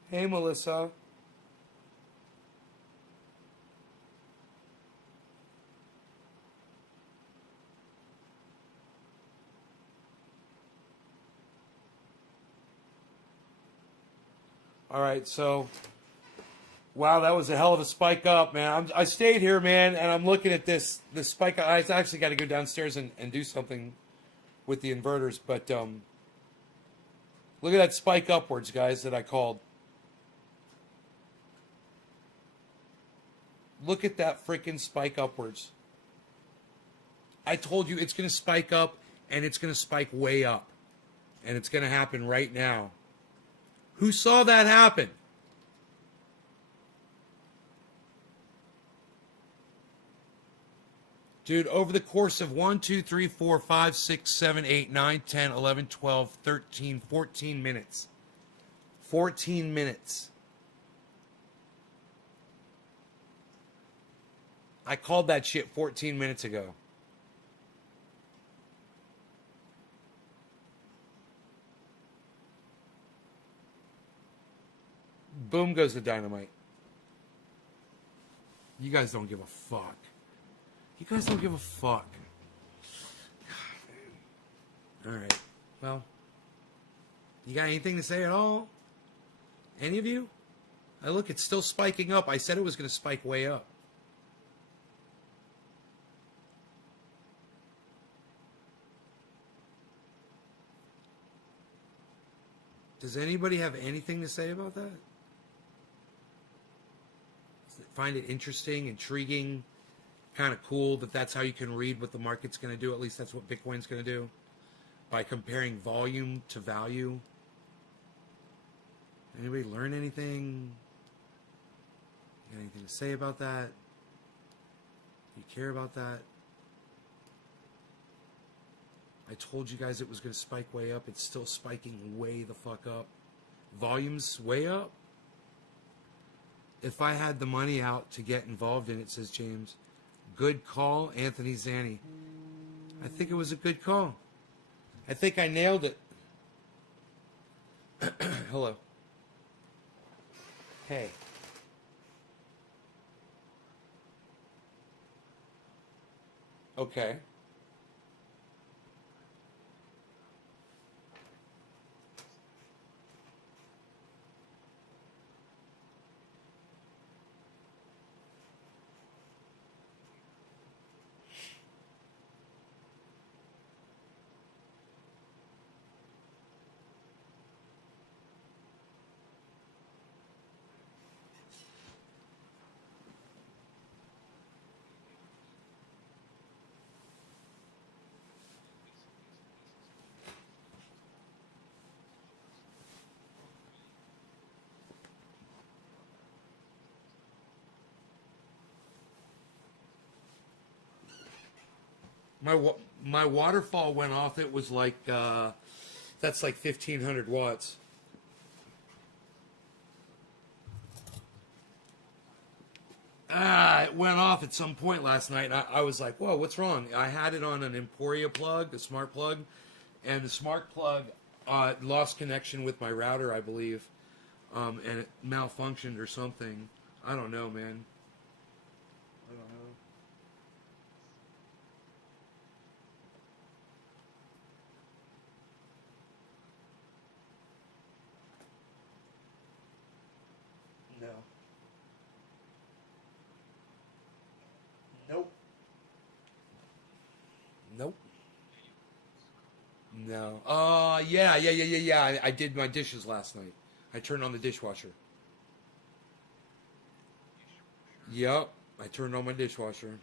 Hey, Melissa. All right, so, wow, that was a hell of a spike up, man. I stayed here, man, and I'm looking at this spike. I actually got to go downstairs and do something with the inverters, but look at that spike upwards, guys, that I called. Look at that freaking spike upwards. I told you it's going to spike up, and it's going to spike way up. And it's going to happen right now. Who saw that happen? Dude, over the course of 1, 2, 3, 4, 5, 6, 7, 8, 9, 10, 11, 12, 13, 14 minutes. 14 minutes. I called that shit 14 minutes ago. Boom goes the dynamite. You guys don't give a fuck. You guys don't give a fuck. All right. Well, you got anything to say at all? Any of you? Look, it's still spiking up. I said it was going to spike way up. Does anybody have anything to say about that? Find it interesting, intriguing, kind of cool that that's how you can read what the market's going to do. At least that's what Bitcoin's going to do by comparing volume to value. Anybody learn anything? Got anything to say about that? Do you care about that? I told you guys it was going to spike way up. It's still spiking way the fuck up. Volume's way up. If I had the money out to get involved in it, says James. Good call, Anthony Zanni. I think it was a good call. I think I nailed it. Hello. Hey. Okay. My waterfall went off. It was like that's like 1,500 watts. It went off at some point last night. I was like, "Whoa, what's wrong?" I had it on an Emporia plug, a smart plug, and the smart plug lost connection with my router, I believe, and it malfunctioned or something. I don't know, man. I don't know. No. Nope. Nope. No. Yeah. I did my dishes last night. I turned on the dishwasher. Yep. I turned on my dishwasher.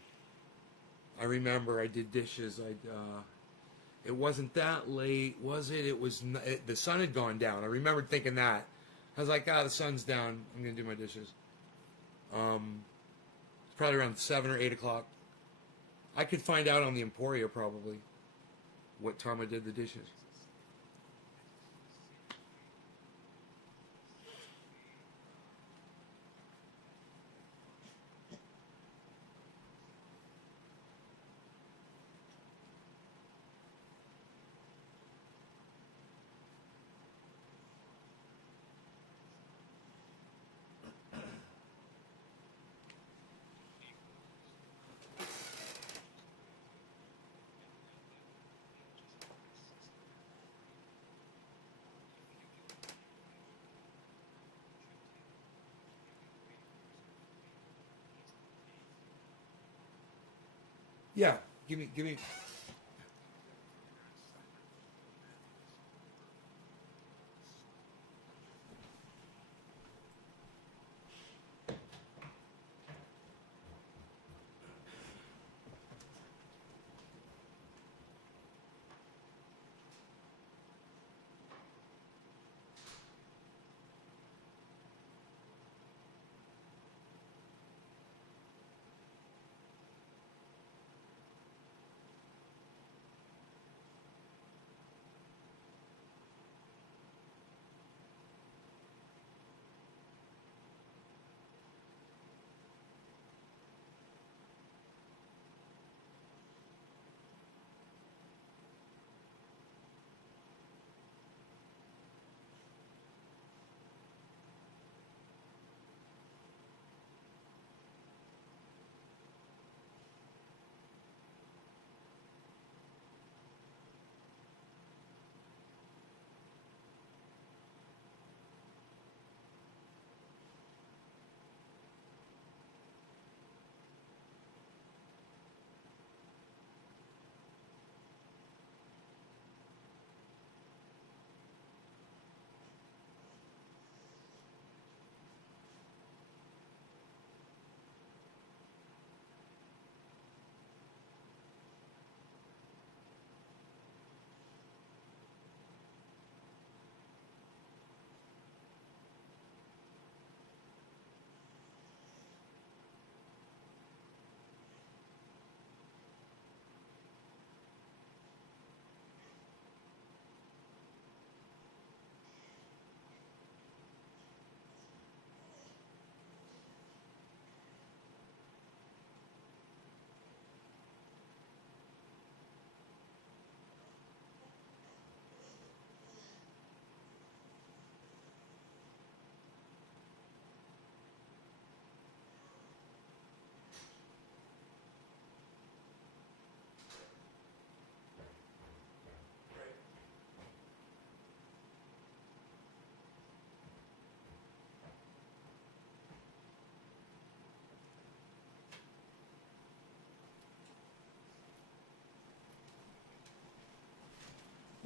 I remember I did dishes. It wasn't that late, was it? The sun had gone down. I remembered thinking that. I was like, the sun's down. I'm gonna do my dishes. It's probably around 7 or 8 o'clock. I could find out on the Emporia probably what time I did the dishes. Yeah, give me.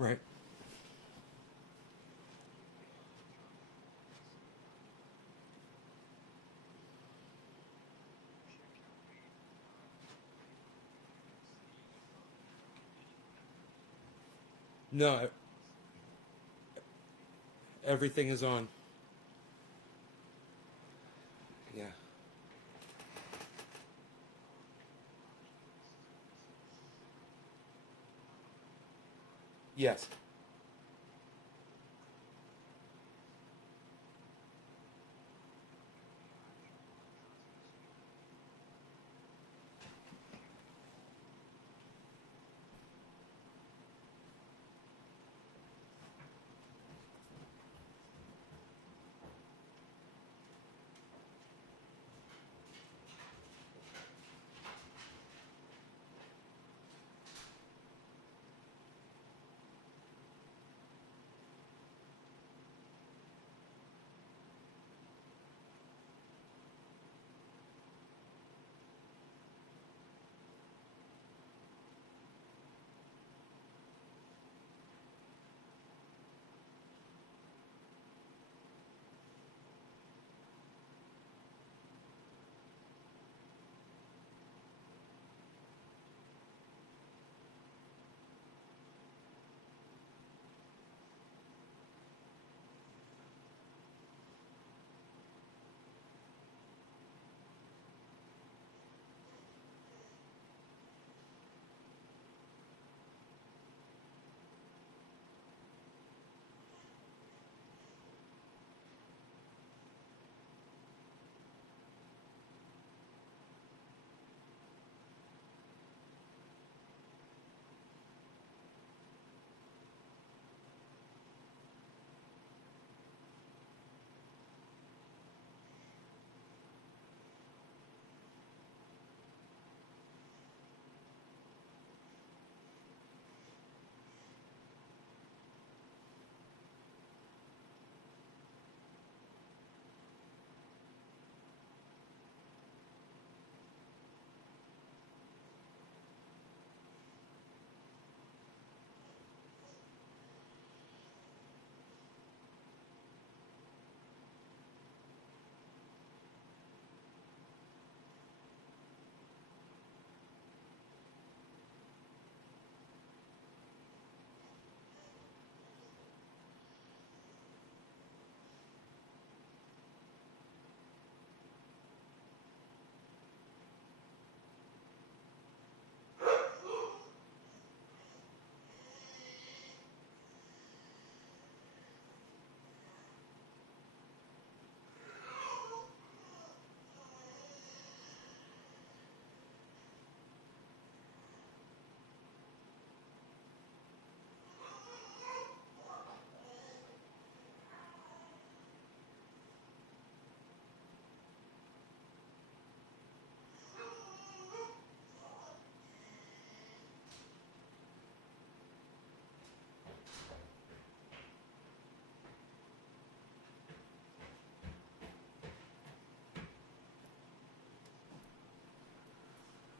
Right. No, everything is on. Yeah. Yes.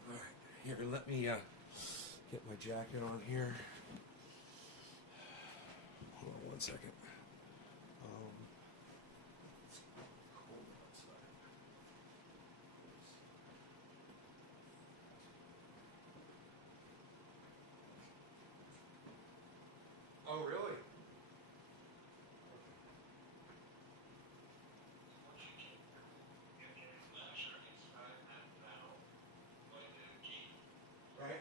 All right. Here, let me get my jacket on here. Hold on one second. It's cold outside. Oh, really? Right?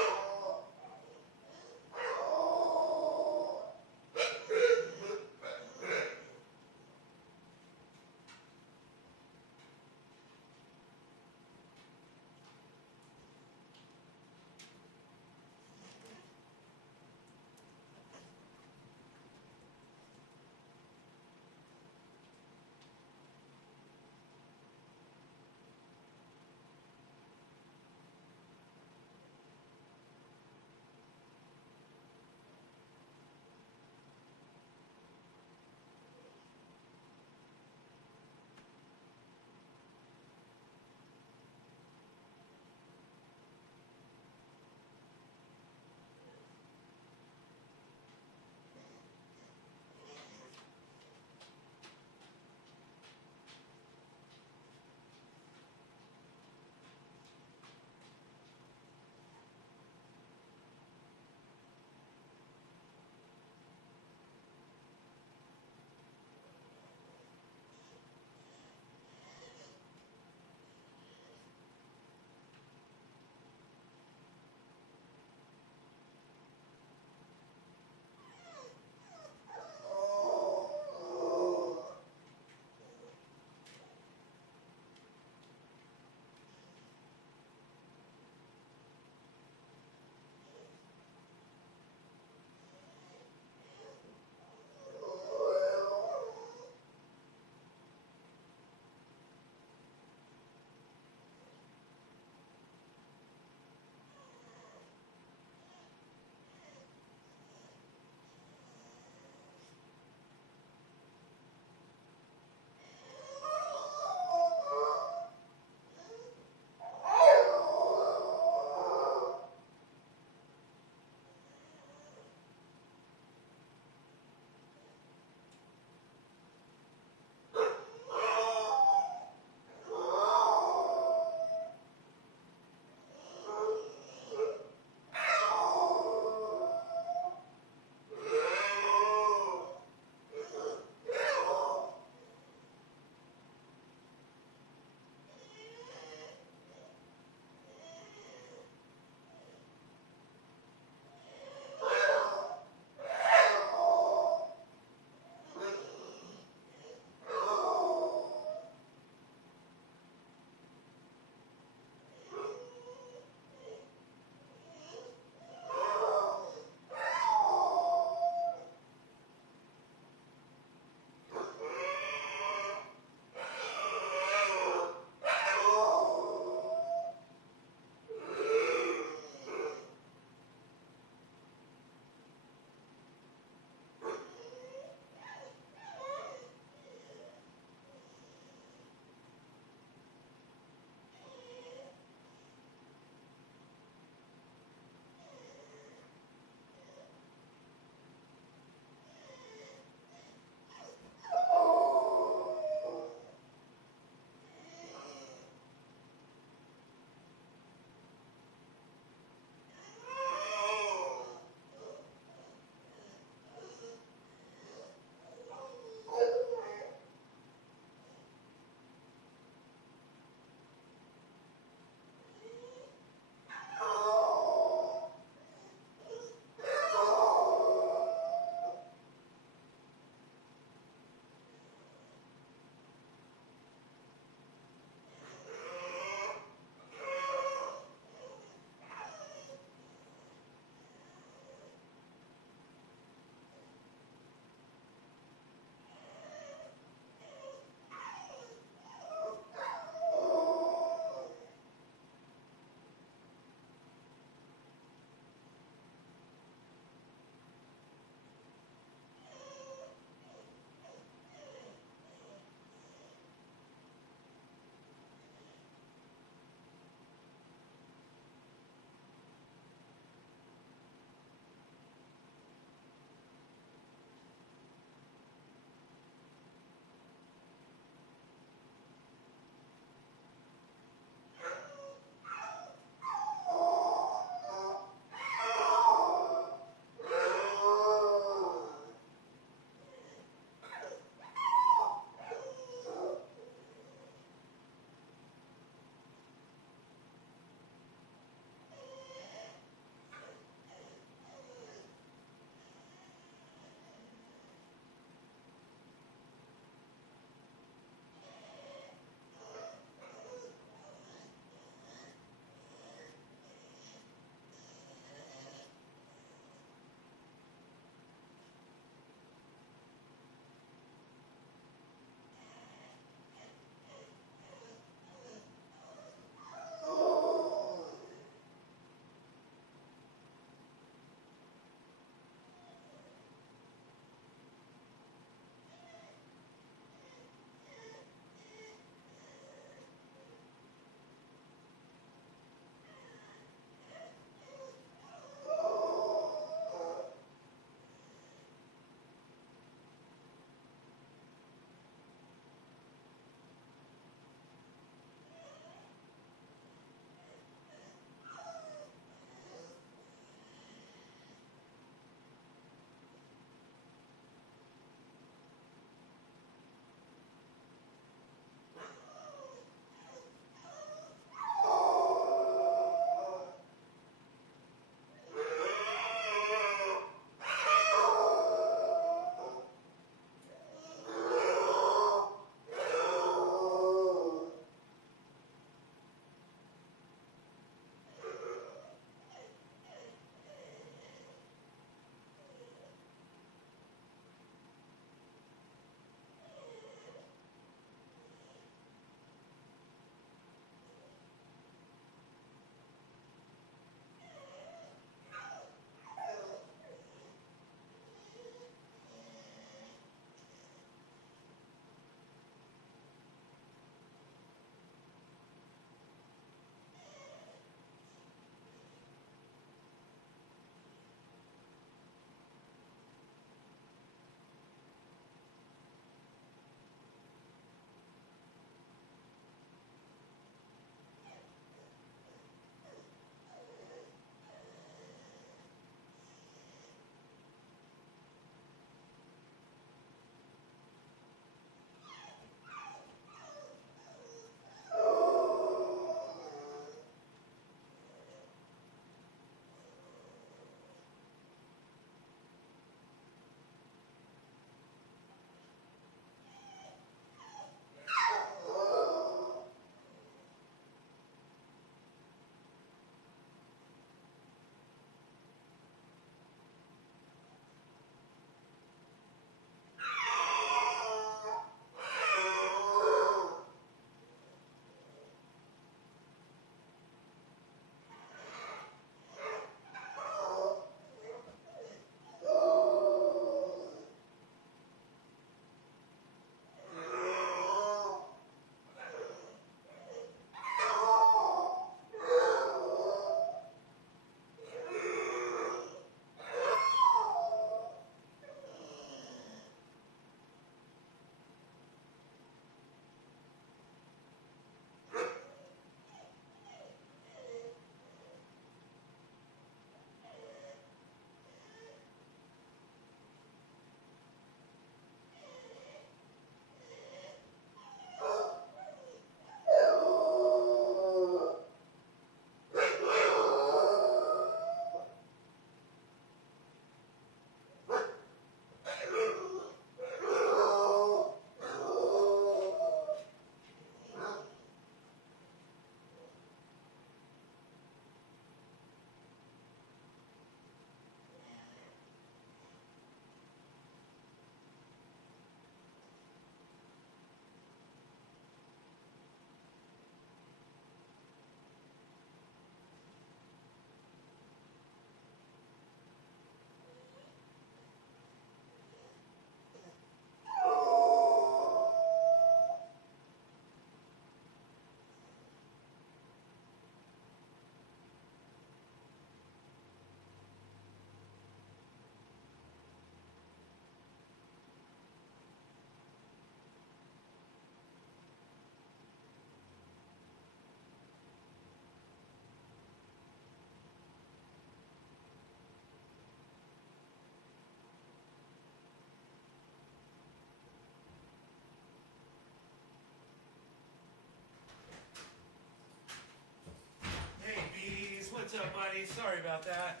Sorry about that.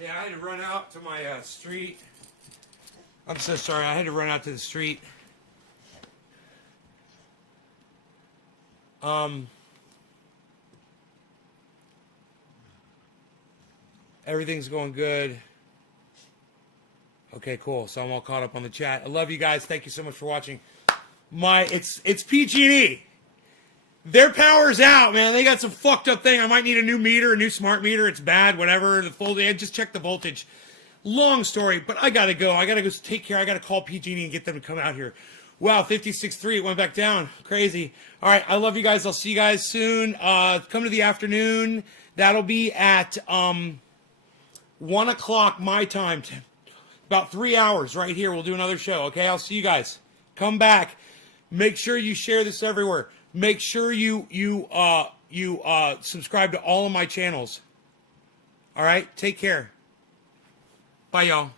Yeah, I had to run out to my street. I'm so sorry. I had to run out to the street. Everything's going good. Okay, cool. So I'm all caught up on the chat. I love you guys. Thank you so much for watching. It's PG&E. Their power's out, man. They got some fucked up thing. I might need a new meter, a new smart meter. It's bad, whatever. Just check the voltage. Long story, but I gotta go. I gotta go take care. I gotta call PG&E and get them to come out here. Wow, 56.3. It went back down. Crazy. All right, I love you guys. I'll see you guys soon. Come to the afternoon. That'll be at 1 o'clock my time. About 3 hours right here. We'll do another show. Okay, I'll see you guys. Come back. Make sure you share this everywhere. Make sure you subscribe to all of my channels. All right, take care. Bye, y'all.